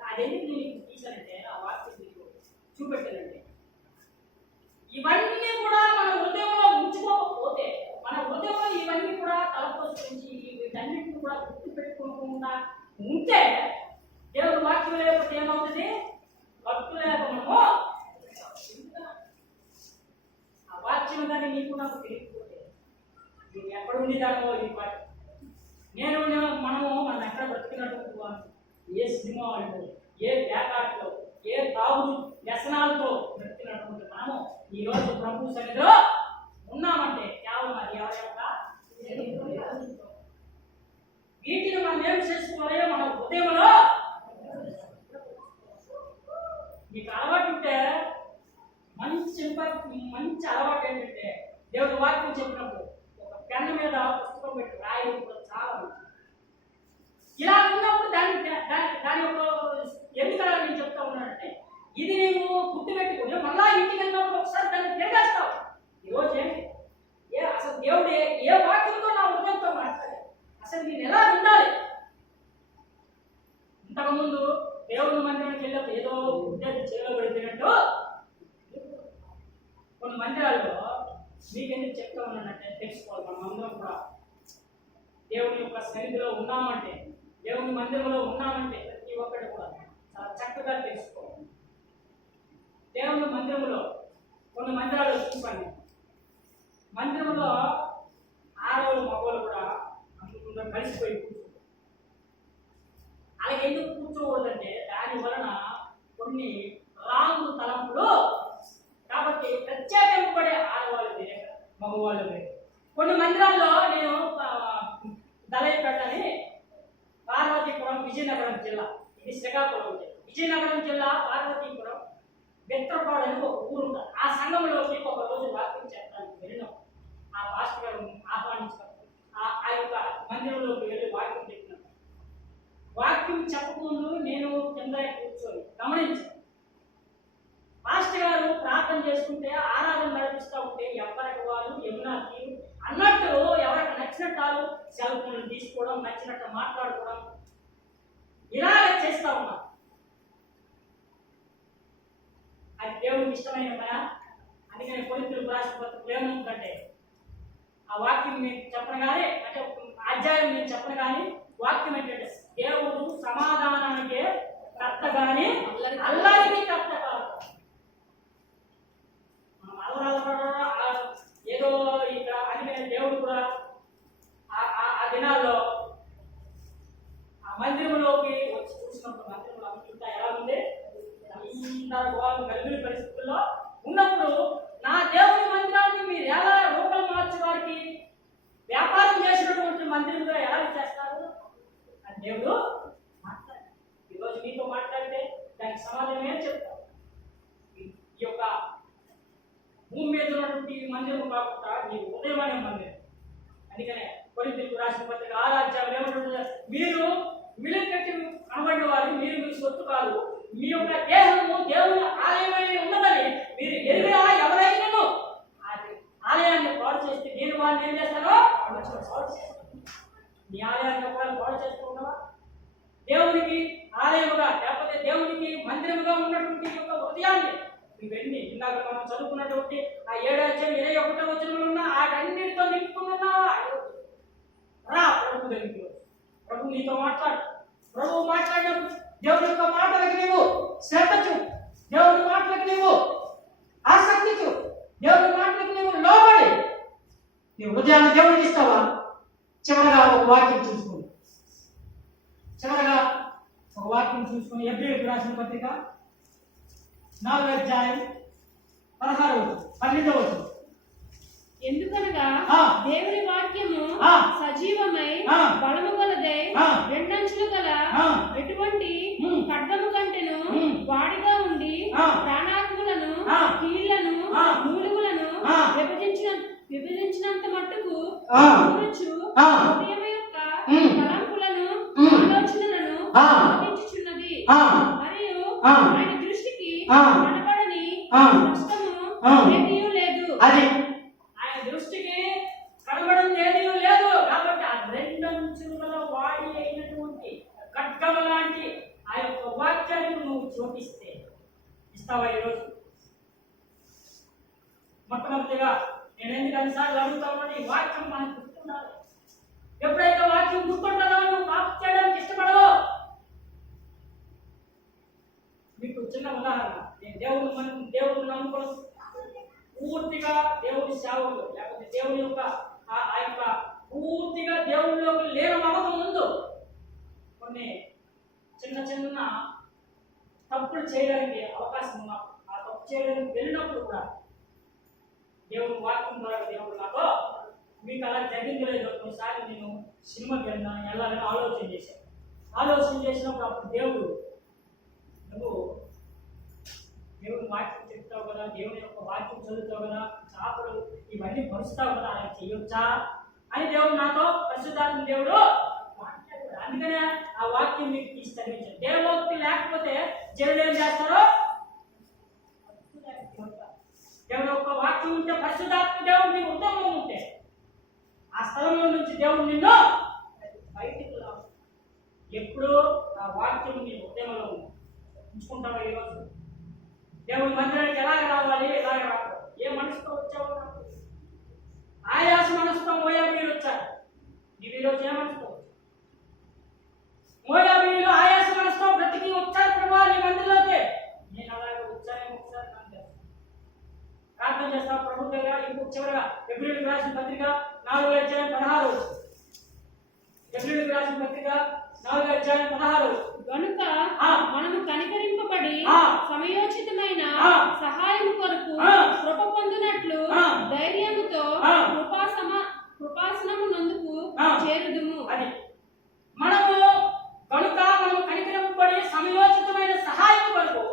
అదేంటి నేను తీసానంటే ఆ వాక్యం మీకు చూపెట్టానంటే ఇవన్నీ కూడా మన హృదయంలో ఉంచుకోకపోతే, మన హృదయంలో ఇవన్నీ కూడా తలపోసుకొని వీటన్నిటిని కూడా గుర్తు పెట్టుకోకుండా ఉంటే దేవుడు వాక్యం లేకపోతే ఏమవుతుంది? కట్టులేక మనము ఆ వాక్యం కానీ నీకు నాకు తెలియకపోతే నేను ఎక్కడ ఉండేదానో ఈ పాట మనం ఎక్కడ బ్రతికినట్టు ఏ సినిమా వాళ్ళు, ఏ వేకాట్లో, ఏ తాగుడు వ్యసనాలతో బ్రతికినటువంటి మనము ఈ రోజు ప్రభు సన్నిధిలో ఉన్నామంటే కేవలం అది ఎవరి యొక్క వీటిని మనం ఏం చేసుకోవాలి? మన హృదయంలో మీకు అలవాటు ఉంటే మంచి అలవాటు ఏంటంటే దేవుడు వాక్యం చెప్పినప్పుడు ఒక పెన్ను మీద పుస్తకం పెట్టి రాయడం కూడా చాలా మంచిది. ఇలా ఉన్నప్పుడు దాని యొక్క ఎందుకు నేను చెప్తా ఉన్నానంటే ఇది నీవు గుర్తుపెట్టుకుని మళ్ళా ఇంటికి వెళ్ళినప్పుడు ఒకసారి దాన్ని తిరగేస్తావు. ఈరోజు ఏంటి అసలు దేవుడు ఏ వాక్యంతో నా హృదయంతో మాట్లాడాలి, అసలు నేను ఎలా ఉండాలి? ఇంతకుముందు దేవుని మందిరానికి వెళ్ళినప్పుడు ఏదో ఉద్యోగం చేలో పెడుతున్నట్టు కొన్ని మందిరాల్లో మీకెందుకు చెప్తా ఉన్నానంటే తెలుసుకోవాలి. మనం అందరం కూడా దేవుని యొక్క సన్నిధిలో ఉన్నామంటే, దేవుని మందిరంలో ఉన్నామంటే ప్రతి ఒక్కటి కూడా చాలా చక్కగా తెలుసుకోవాలి. దేవుని మందిరంలో కొన్ని మందిరాలు చూసాను. మందిరంలో ఆడవాళ్ళు మగవాళ్ళు కూడా అందుకుండా కలిసిపోయి కూర్చుంటారు. అలాగే ఎందుకు కూర్చోకూడదంటే దాని వలన కొన్ని రాంగు తలంపులు, కాబట్టి ప్రత్యేకింపబడే ఆడవాళ్ళు వేరే మగవాళ్ళు వేరే. కొన్ని మందిరాల్లో నేను దళైపేటని పార్వతీపురం విజయనగరం జిల్లా, ఇది శ్రీకాకుళం జిల్లా, విజయనగరం జిల్లా పార్వతీపురం బెత్రపాడు అని ఒక ఊరు ఉంటుంది. ఆ సంఘంలోకి ఒక రోజు వాక్యం చెప్పడానికి వెళ్ళినాం. ఆ పాస్టర్ గారు ఆహ్వానించారు. ఆ యొక్క మందిరంలోకి వెళ్ళి వాక్యం చెప్పినాం. వాక్యం చెప్పకముందు నేను కింద కూర్చొని గమనించాను. పాస్టర్ గారు ప్రార్థన చేసుకుంటే ఆరాధన నడిపిస్తూ ఉంటే ఎవరికి వాళ్ళు యమునాకి అన్నట్టు ఎవరికి నచ్చినట్టు వాళ్ళు సెల్ ఫోన్లు తీసుకోవడం, నచ్చినట్టు మాట్లాడుకోవడం ఇలాగ చేస్తూ ఉన్నారు. అది దేవుడికి ఇష్టమైన పని. అందుకని కొరింథీయులకు రాసిన పత్రిక ఏముందంటే ఆ వాక్యం మీకు చెప్పను కానీ, అంటే అధ్యాయం మీకు చెప్పను కానీ వాక్యం ఏంటంటే దేవుడు సమాధానానికి కర్త కానీ అల్లరికి కర్త కాదు. ఏదో ఇక్కడ అందుకనే దేవుడు కూడా ఆ దినాల్లో ఆ మందిరంలోకి వచ్చి చూసినప్పుడు మందిరంలో అంతా ఎలా ఉంది, గర్భిణీ పరిస్థితుల్లో ఉన్నప్పుడు నా దేవుని మందిరాన్ని మీరు ఎలా రూపం మార్చి వారికి వ్యాపారం చేసినటువంటి మందిరంలో ఎలా చేస్తారు అని దేవుడు మాట్లాడారు. ఈరోజు మీతో మాట్లాడితే దానికి సమాధానం ఏం చెప్తారు? ఈ యొక్క భూమి మీద ఉన్నటువంటి మందిరం కాకుండా నీ ఉదయం అనే మందిరం. అందుకనే కొరింథీయులకు రాసిన పత్రిక 6వ అధ్యాయం ఏమంటుందో, మీరు మిలికట్టి అనబడిన వారు, మీరు మీ సొత్తు కాదు, మీ యొక్క దేహము దేవుని ఆలయమై ఉన్నదని మీరు ఎరిగినా ఎవరైనాను ఆలయాన్ని పాడు చేస్తే నేను వారిని ఏం చేస్తానో పాడు చేస్తాను. నీ ఆలయాన్ని ఒకవేళ పాడు చేస్తూ ఉన్నావా? దేవునికి ఆలయముగా లేకపోతే దేవునికి మందిరముగా ఉన్నటువంటి యొక్క హృదయాన్ని ఇవన్నీ ఇందాక మనం చదువుకున్నటువంటి ఆ 7వ అధ్యాయం 21వ వచనంలో ఉన్న వాటన్నిటితో నింపుకున్నావా? రా ప్రభు దగ్గరికి, ప్రభు నీతో మాట్లాడు. ప్రభు మాట్లాడినప్పుడు దేవుని యొక్క మాటలకు నీవు శ్రద్ధ చూపు, దేవుని మాటలకు నీవు ఆసక్తి చూపు, దేవుని మాటలకు నీవు లోబడి నీ హృదయాన్ని దేవుడికి ఇస్తావా? చివరగా ఒక వాక్యం చూసుకుని ఎబ్రియులకు రాసిన పత్రిక 4వ అధ్యాయం 12వ వచనం. ఎందుకనగా ఆ. దేవుని వాక్యము ఆ. సజీవమై ఆ. బలము గలదై ఆ. రెండంచులు గల ఆ. ఎటువంటి ఉమ్. ఖడ్గము కంటెను ఉమ్. వాడిగా ఉండి ఆ. ప్రాణాత్ములను ఆ. కీళ్లను ఆ. మూలుగులను ఆ. విభజించినంత మట్టుకు ఆ. కూర్చు ఆ. హృదయం యొక్క ఉమ్. తలంపులను ఉమ్. ఆలోచనలను ఆ. బోధించుచున్నది. ఆ. మరియు ఆ. ఆయన దృష్టికి ఆ. కనబడని ఆ. కష్టము ఆ. ఏమీ లేదు. అది ఆయన దృష్టికి కనబడం ఏదీ లేదు. కాబట్టి ఆ రెండంచుల వాడి అయినటువంటి ఖడ్గము లాంటి ఆ యొక్క వాక్యాన్ని నువ్వు చూపిస్తే ఇస్తావా? ఈరోజు మొట్టమొదటిగా నేను ఎందుకు అన్నిసార్లు అడుగుతామని ఈ వాక్యం మనకు గుర్తుండాలి. ఎప్పుడైతే వాక్యం గుర్తుంటుందో నువ్వు పాపం చేయడానికి ఇష్టపడవు. మీకు చిన్న ఉదాహరణ, నేను దేవుడిని నమ్ముకోను, పూర్తిగా దేవుడి సేవలు లేకపోతే దేవుని యొక్క ఆ యొక్క పూర్తిగా దేవుడిలోకి లేని నమ్మకం ముందు కొన్ని చిన్న చిన్న తప్పులు చేయడానికి అవకాశం ఉన్నప్పుడు ఆ తప్పు చేయడానికి వెళ్ళినప్పుడు కూడా దేవుడు వాక్యం ద్వారా దేవుడు నాతో మీకు అలా జరిగిందో లేదో కొన్నిసార్లు నేను సినిమాకి వెళ్ళాలని ఆలోచన చేసినప్పుడు అప్పుడు దేవుడు నువ్వు దేవుని వాక్యం చెప్తావు కదా, దేవుని యొక్క వాక్యం చదువుతావు కదా, చాపలు ఇవన్నీ పరుస్తావు కదా, అలా చేయొచ్చా అని దేవుడు నాతో పరిశుద్ధాత్మ దేవుడు మాట్లాడాడు. అందుకనే ఆ వాక్యం మీకు తీసి చదివించాడు. దేవోక్తి లేకపోతే జనులు ఏం చేస్తారో దేవుని యొక్క వాక్యం ఉంటే, పరిశుద్ధాత్మ దేవుడు నీ ఉద్యమం ఉంటే, ఆ స్థలంలో నుంచి దేవుడు నిన్ను బయటికి రావు. ఎప్పుడు ఆ వాక్యం నీ ఉద్యమంలో ఉంచుకుంటావా? ఈరోజు దేవుని మందిరానికి ఎలాగ రావాలి, ఎలాగ రావాలి? ఏ మనసుతో వచ్చావు? ఆయాస మనసుతో మోయాబీయులు వచ్చారు. నీవు ఈరోజు ఏ మనసుతో వచ్చావు? మోయాబీయులు ఆయాస మనసుతో బ్రతికి వచ్చారు ప్రభా నీ మందిరంలోకి. నేను అలాగే వచ్చాను ఒకసారి ప్రార్థన చేస్తాను ప్రభు దగ్గర. ఇంకొక చివరిగా ఎబ్రియులకు రాసిన పత్రిక 4:16. ఎబ్రియులకు రాసిన పత్రిక 4:16. గనుక మనము కనికరింపబడి సమయోచితమైన సహాయం కొరకు కృప పొందినట్లు ధైర్యముతో కృపాసనము నందుకు చేరుదుము. అది మనము కనుక మనము కనికరింపబడి సమయోచితమైన సహాయం కొరకు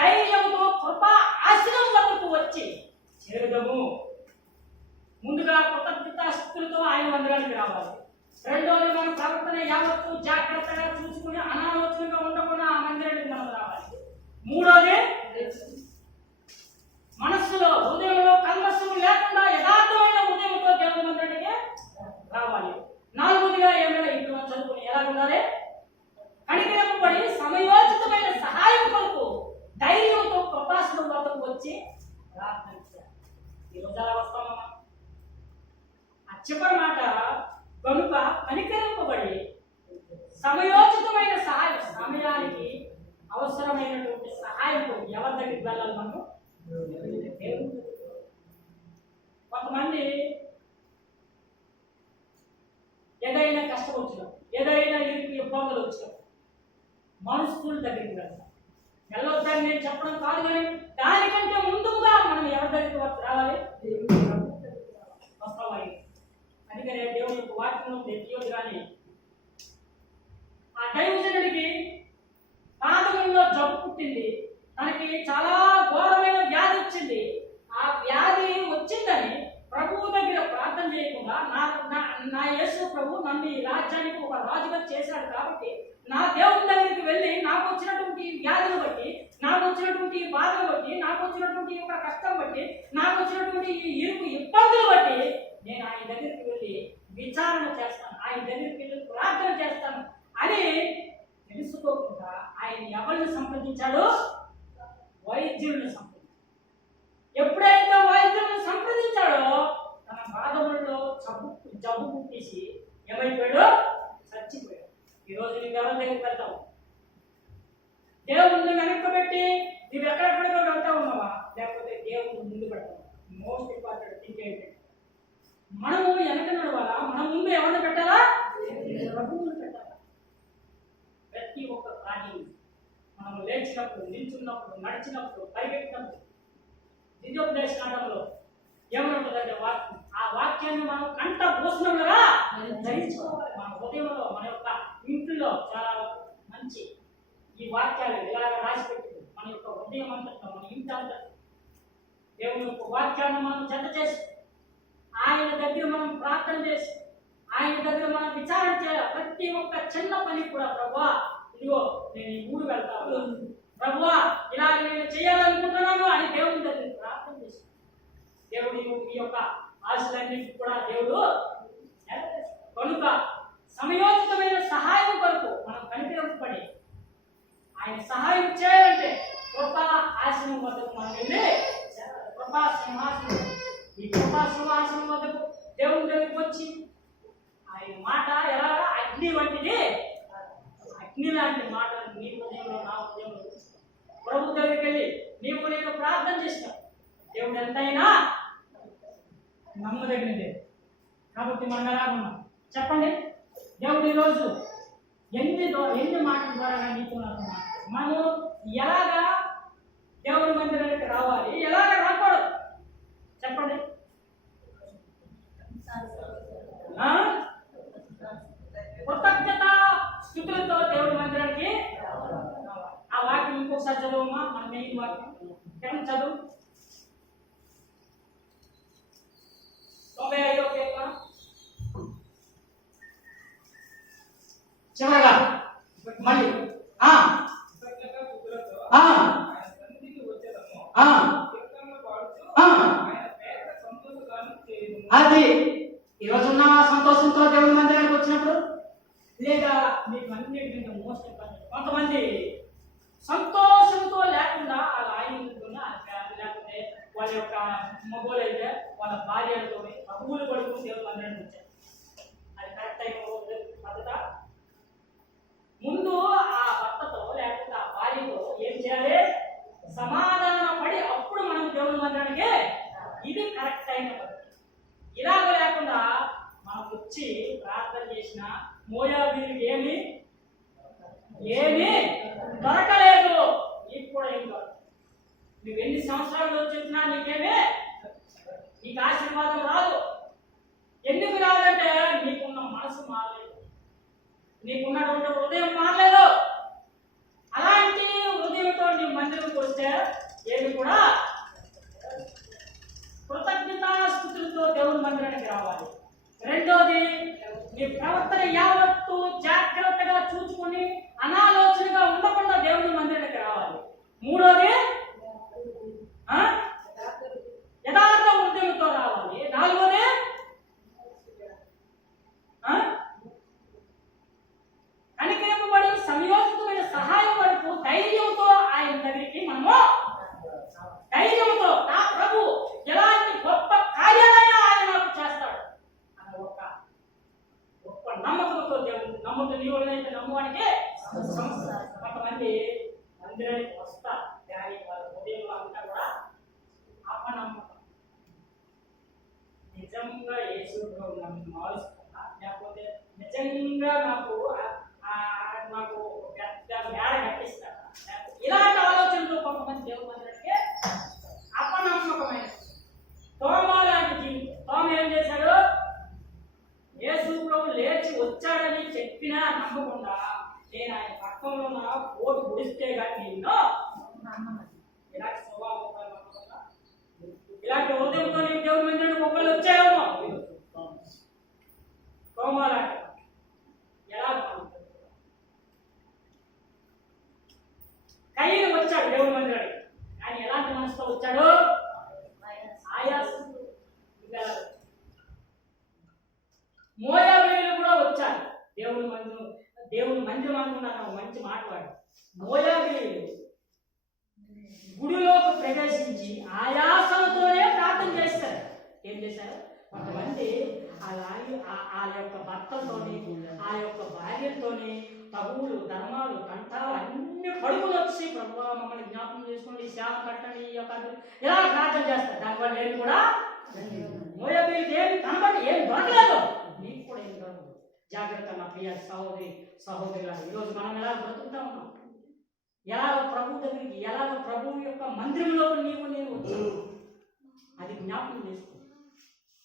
ధైర్యముతో కృపా ఆశ్రయం వద్దకు వచ్చి చేరుదము. ముందుగా కృతజ్ఞతాస్తులతో ఆయన మందిరానికి రావాలి. రెండోది మన ప్రవర్తన యావత్తు జాగ్రత్తగా చూసుకుని అనాలోచనగా ఉండకుండా ఆ మందిరానికి మనం రావాలి. మూడోది మనస్సులో హృదయంలో కల్మషం లేకుండా యథార్థమైన హృదయంతో దేవుని మందిరానికి రావాలి. నాలుగోదిగా ఏమైనా ఇంట్లో చదువుకుని ఎలా ఉండాలి? కనికరింపబడి సమయోచితమైన సహాయం కొరకు ధైర్యంతో కృపాసనం వద్దకు వచ్చి ప్రార్థన చేయాలి. ఈరోజు అలా వస్తామమ్మా. ఆ చివరి మాట కనుక కనికరింపబడి సమయోచితమైన సహాయం, సమయానికి అవసరమైనటువంటి సహాయం ఎవరి దగ్గరికి వెళ్ళాలి? మనం కొంతమంది ఏదైనా కష్టం వచ్చినా, ఏదైనా ఇబ్బందులు వచ్చినా మనుషుల దగ్గరికి వెళ్తాం. వెళ్ళొద్దని నేను చెప్పడం కాదు, కానీ దానికంటే ముందుగా మనం ఎవరి దగ్గరికి రావాలి? వస్తామా? అందుకనే దేవుని యొక్క వాక్యం తెలియదు. కానీ ఆ దైవజనుడికి పాదములలో జబ్బు పుట్టింది. తనకి చాలా ఘోరమైన వ్యాధి వచ్చింది. ఆ వ్యాధి వచ్చిందని ప్రభువు దగ్గర ప్రార్థన చేయకుండా నా యేసు ప్రభు నన్ను ఈ రాజ్యానికి ఒక రాజుగా చేశాడు కాబట్టి నా దేవుని దగ్గరికి వెళ్ళి నాకు వచ్చినటువంటి వ్యాధిని బట్టి, నాకు వచ్చినటువంటి బాధను బట్టి, నాకు వచ్చినటువంటి ఒక కష్టం బట్టి, నాకు వచ్చినటువంటి ఇబ్బందులు బట్టి నేను ఆయన దగ్గరికి వెళ్ళి విచారణ చేస్తాను, ఆయన దగ్గరికి వెళ్ళి ప్రార్థన చేస్తాను అని తెలుసుకోకుండా ఆయన ఎవరిని సంప్రదించాడో? వైద్యుడిని సంప్రదించాడు. ఎప్పుడైతే వైద్యుడిని సంప్రదించాడో తన బాధములలో జబ్బు పుట్టేసి ఏమైపోయాడో? చచ్చిపోయాడు. ఈరోజు నువ్వు ఎవరి దగ్గరికి వెళ్తావు? దేవుడిని వెనక్కబెట్టి నువ్వు ఎక్కడెక్కడికో వెళ్తా ఉన్నావా? లేకపోతే దేవుడిని ముందు పెడతావు? మోస్ట్ ఇంపార్టెంట్ థింగ్ ఏంటంటే మనము వెనక నడవాలా? మన ముందు ఎవరిని పెట్టాలా? ప్రభువుని పెట్టాలా? ప్రతి ఒక్క కార్యం మనం లేచినప్పుడు, నిల్చున్నప్పుడు, నడిచినప్పుడు, పరిగెట్టినప్పుడు దివ్యోపదేశ కాండంలో ఏమనుంటుందంటే వాక్యం. ఆ వాక్యాన్ని మనం కంట పోసినగా ధరించుకోవాలి. మన హృదయంలో, మన యొక్క ఇంట్లో చాలా మంచి ఈ వాక్యాలు ఇలాగ రాసి పెట్టింది. మన యొక్క హృదయం అంతటా, మన ఇంటి అంతటా దేవుని యొక్క వాక్యాన్ని మనం జత చేసి ఆయన దగ్గర మనం ప్రార్థన చేసి ఆయన దగ్గర మనం విచారణ చేయాలి. ప్రతి ఒక్క చిన్న పని కూడా ప్రభువా ఇదిగో నేను ఈ ఊరు వెళ్తాను, ప్రభువా ఇలా నేను చేయాలనుకుంటున్నాను అని దేవుని దగ్గర ప్రార్థన చేసి దేవుడు ఈ యొక్క ఆశలన్నింటినీ కూడా దేవుడు కనుక సమయోచితమైన సహాయం కొరకు మనం కనికరింపబడి ఆయన సహాయం చేయాలంటే కృపా ఆశనం వద్దకు మనం వెళ్ళి కృపా సింహాసనం, ఈ కృపా సింహాసనం వద్దకు దేవుని దగ్గరికి వచ్చి ఆయన మాట ఎలా అగ్ని వంటిది, అగ్ని లాంటి మాటలు నీ హృదయంలో, నా హృదయంలో ప్రభు దగ్గరికి వెళ్ళి నీవు నేను ప్రార్థన చేసినావు. దేవుడు ఎంతైనా నమ్మదగినదే. కాబట్టి మనం ఎలా ఉన్నాం చెప్పండి? దేవుడు ఈరోజు ఎన్ని మాటల ద్వారా నీకు నాకు మనము ఎలాగా దేవుడి మందిరానికి రావాలి, ఎలాగ రాకూడదు చెప్పండి? కృతజ్ఞత స్థుతులతో దేవుడి మందిరానికి ఆ వాక్యం ఇంకొకసారి చదువమ్మా. మన మెయిన్ వాక్యం ఎక్కడ చదువు? 95వ కీర్తన చివరగా మళ్ళీ కృతజ్ఞత స్తుతులతో ఆయన సన్నిధికి వచ్చేదము. కీర్తనలు పాడుచు లేదా మీకు అన్నిటికంటే మోస్ట్ ఇంపార్టెంట్ కొంతమంది సంతోషంతో లేకుండా వాళ్ళ ఆయుధంతో లేకపోతే వాళ్ళ యొక్క మొబైల్ అయితే వాళ్ళ భార్యలతో అప్పులు పడుకుని దేవుడు మందిరానికి వచ్చారు. అది కరెక్ట్ అయిన పద్ధత. ముందు ఆ భర్తతో లేకపోతే ఆ భార్యతో ఏం చేయాలి? సమాధాన పడి అప్పుడు మనం దేవుని మందిరానికి, ఇది కరెక్ట్ అయిన పద్ధతి. ఇలాగ లేకుండా మనం వచ్చి ప్రార్థన చేసిన మోయాబీయులకు ఏమి దొరకలేదు. నీకు కూడా ఏం దొరకదు. నువ్వు ఎన్ని సంవత్సరాలు వచ్చినా నీకు ఆశీర్వాదం రాదు. ఎందుకు రాదంటే నీకున్న మనసు మారలేదు, నీకున్నటువంటి హృదయం మారలేదు. అలాంటి హృదయంతో నీ మందిరంకి వస్తే ఏమి కూడా కృతజ్ఞతాస్తుతులతో దేవుని మందిరానికి రావాలి. రెండోది, నీ ప్రవర్తన యావత్తు జాగ్రత్తగా చూసుకొని అనాలోచనగా ఉండకుండా దేవుని మందిరానికి రావాలి. మూడోది, యథార్థ హృదయంతో రావాలి. నాలుగోది, కనికరింపబడి సంయోజితమైన సహాయం వరకు ధైర్యంతో ఆయన దగ్గరికి మనము ధైర్యంతో నా ప్రభు ఎలాంటి గొప్ప కార్యాలైనా ఆయన నాకు చేస్తాడు అన్న గొప్ప నమ్మకంతో దేవుడు నమ్ముతూ నీ వాళ్ళైతే నమ్మవానికి కొంతమంది మందిరానికి వస్తా కానీ వాళ్ళ హృదయంలో అంతా కూడా అపనమ్మకం. నిజంగా యేసులో నన్ను మారుస్తున్నా లేకపోతే నిజంగా నాకు పెద్ద మేడ కట్టిస్తాడు, ఇలాంటి ఆలోచనలు కొంతమంది దేవుని మందిరానికి అపనమ్మకమైన తోమ లాంటి జీవితం. తోమ ఏం చేశాడు? యేసు ప్రభు లేచి వచ్చాడని చెప్పినా నమ్మకుండా నేను ఆయన పక్కనలో ఉన్న ఓటు గుడిస్తే కానీ నిన్ను ఇలాంటి స్వభావం ఇలాంటి హృదయంతో నేను దేవుని మందిరానికి ఒకళ్ళు వచ్చాయేమో. తోమ లాంటి ఎలా కయ్యను వచ్చాడు దేవుని మందిరానికి, ఆయన ఎలాంటి మనసుతో వచ్చాడు? ఆయాసంతో. మోయాబీయులు కూడా వచ్చారు దేవుని మందిరం అనుకున్నాను మంచి మాట్లాడు. మోయాబీయులు గుడిలోకి ప్రవేశించి ఆయాసంతోనే ప్రార్థన చేస్తారు. ఏం చేశారు? కొంతమంది ఆ యొక్క భర్తలతోని ఆ యొక్క భార్యలతోని తగువులు ధర్మాలు కంఠాలు అన్ని పడుకుని వచ్చి ప్రభు మమ్మల్ని జ్ఞాపకం చేసుకోండి, సేవ కట్టండి, ఈ యొక్క ఇలా ప్రార్థన చేస్తారు. దానివల్ల ఏమి కూడా మోయాబీయులకి ఏమి కనబడి ఏం దొరకలేదు, నీకు కూడా ఏం దొరకదు. జాగ్రత్త నా ప్రియ సహోదరులు. ఈరోజు మనం ఎలా బ్రతుకుతా ఉన్నాం, ఎలాగ ప్రభు దగ్గరికి, ఎలాగ ప్రభువు యొక్క మందిరంలో నేను వచ్చాను, అది జ్ఞాపకం చేసుకో.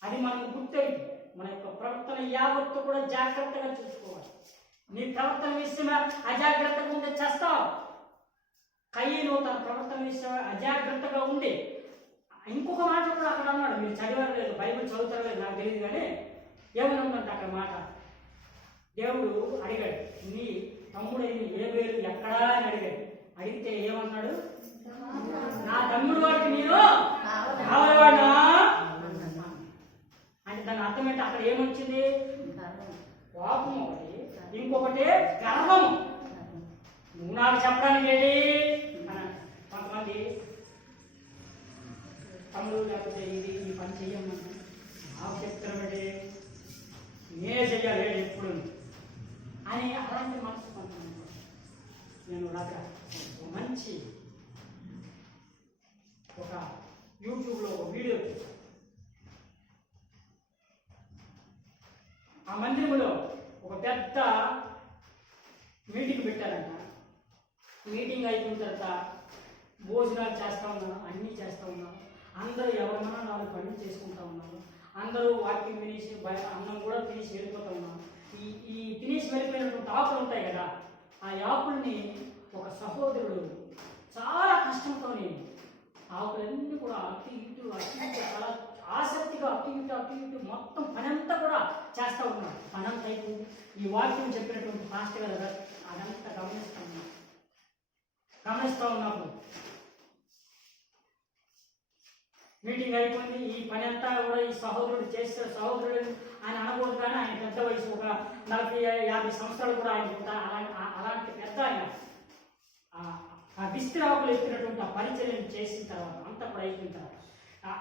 అది మనకు గుర్తయింది. మన యొక్క ప్రవర్తన యావత్తు కూడా జాగ్రత్తగా చూసుకోవాలి. నీ ప్రవర్తన విషయమే అజాగ్రత్తగా ఉంటే చేస్తావు. కయ్యను తన ప్రవర్తన విషయమే అజాగ్రత్తగా ఉండి ఇంకొక మాట కూడా అక్కడ అన్నాడు. మీరు చదివారు లేదు, బైబిల్ చదువుతారు లేదు నాకు తెలియదు, కానీ ఏమని ఉందంటే అక్కడ మాట. దేవుడు అడిగాడు, నీ తమ్ముడైన ఏబేలు ఎక్కడా అని అడిగాడు. అడిగితే ఏమన్నాడు? నా తమ్ముడు వాడికి నేను కావాలవాడినా అంటే దాని అర్థం ఏంటి? అక్కడ ఏమొచ్చింది? కోపం ఒకటి, ఇంకొకటి గర్వం. నువ్వు నాకు చెప్పడానికి ఏంటి అని కొంతమంది తమ్ముడు లేకపోతే ఈ పని చెయ్యమని నాకు చెప్తానంటే నేనే చెయ్యాలి ఎప్పుడు అని అలాంటి మనసు కొంతమంది. నేను మంచి ఒక యూట్యూబ్లో ఒక వీడియో చూసాను. ఆ మందిరంలో ఒక పెద్ద మీటింగ్ పెట్టారంట. మీటింగ్ అయిపోయిన తర్వాత భోజనాలు చేస్తూ ఉన్నారు, అన్నీ చేస్తూ ఉన్నారు. అందరూ ఎవరన్నా 4 పనులు చేసుకుంటూ ఉన్నారు. అందరూ వాకింగ్ తినేసి అన్నం కూడా తినేసి వెళ్ళిపోతూ ఉన్నారు. ఈ తినేసి వెళ్ళిపోయినటువంటి ఆకులు ఉంటాయి కదా, ఆ ఆకుల్ని ఒక సహోదరుడు చాలా కష్టంతోనే ఆకులన్నీ కూడా అటు ఇటు చాలా ఆసక్తిగా అటు ఇటు మొత్తం పని అంతా కూడా చేస్తూ ఉన్నాడు. పని అంతా అయిపోయింది. ఈ వాక్యం చెప్పినటువంటి పాస్టర్ గారు అదంతా గమనిస్తూ ఉన్నప్పుడు మీటింగ్ అయిపోయింది. ఈ పని అంతా కూడా ఈ సహోదరుడు చేస్తారు. సహోదరుడు ఆయన అనకూడదు, కానీ ఆయన పెద్ద వయసు, ఒక 40-50 సంవత్సరాలు కూడా ఆయన ఉంటా. అలాంటి పెద్ద ఆయన ఆ విస్తరాకులు ఎత్తినటువంటి ఆ పరిచయం చేసిన తర్వాత అంతా కూడా అయిపోయిన తర్వాత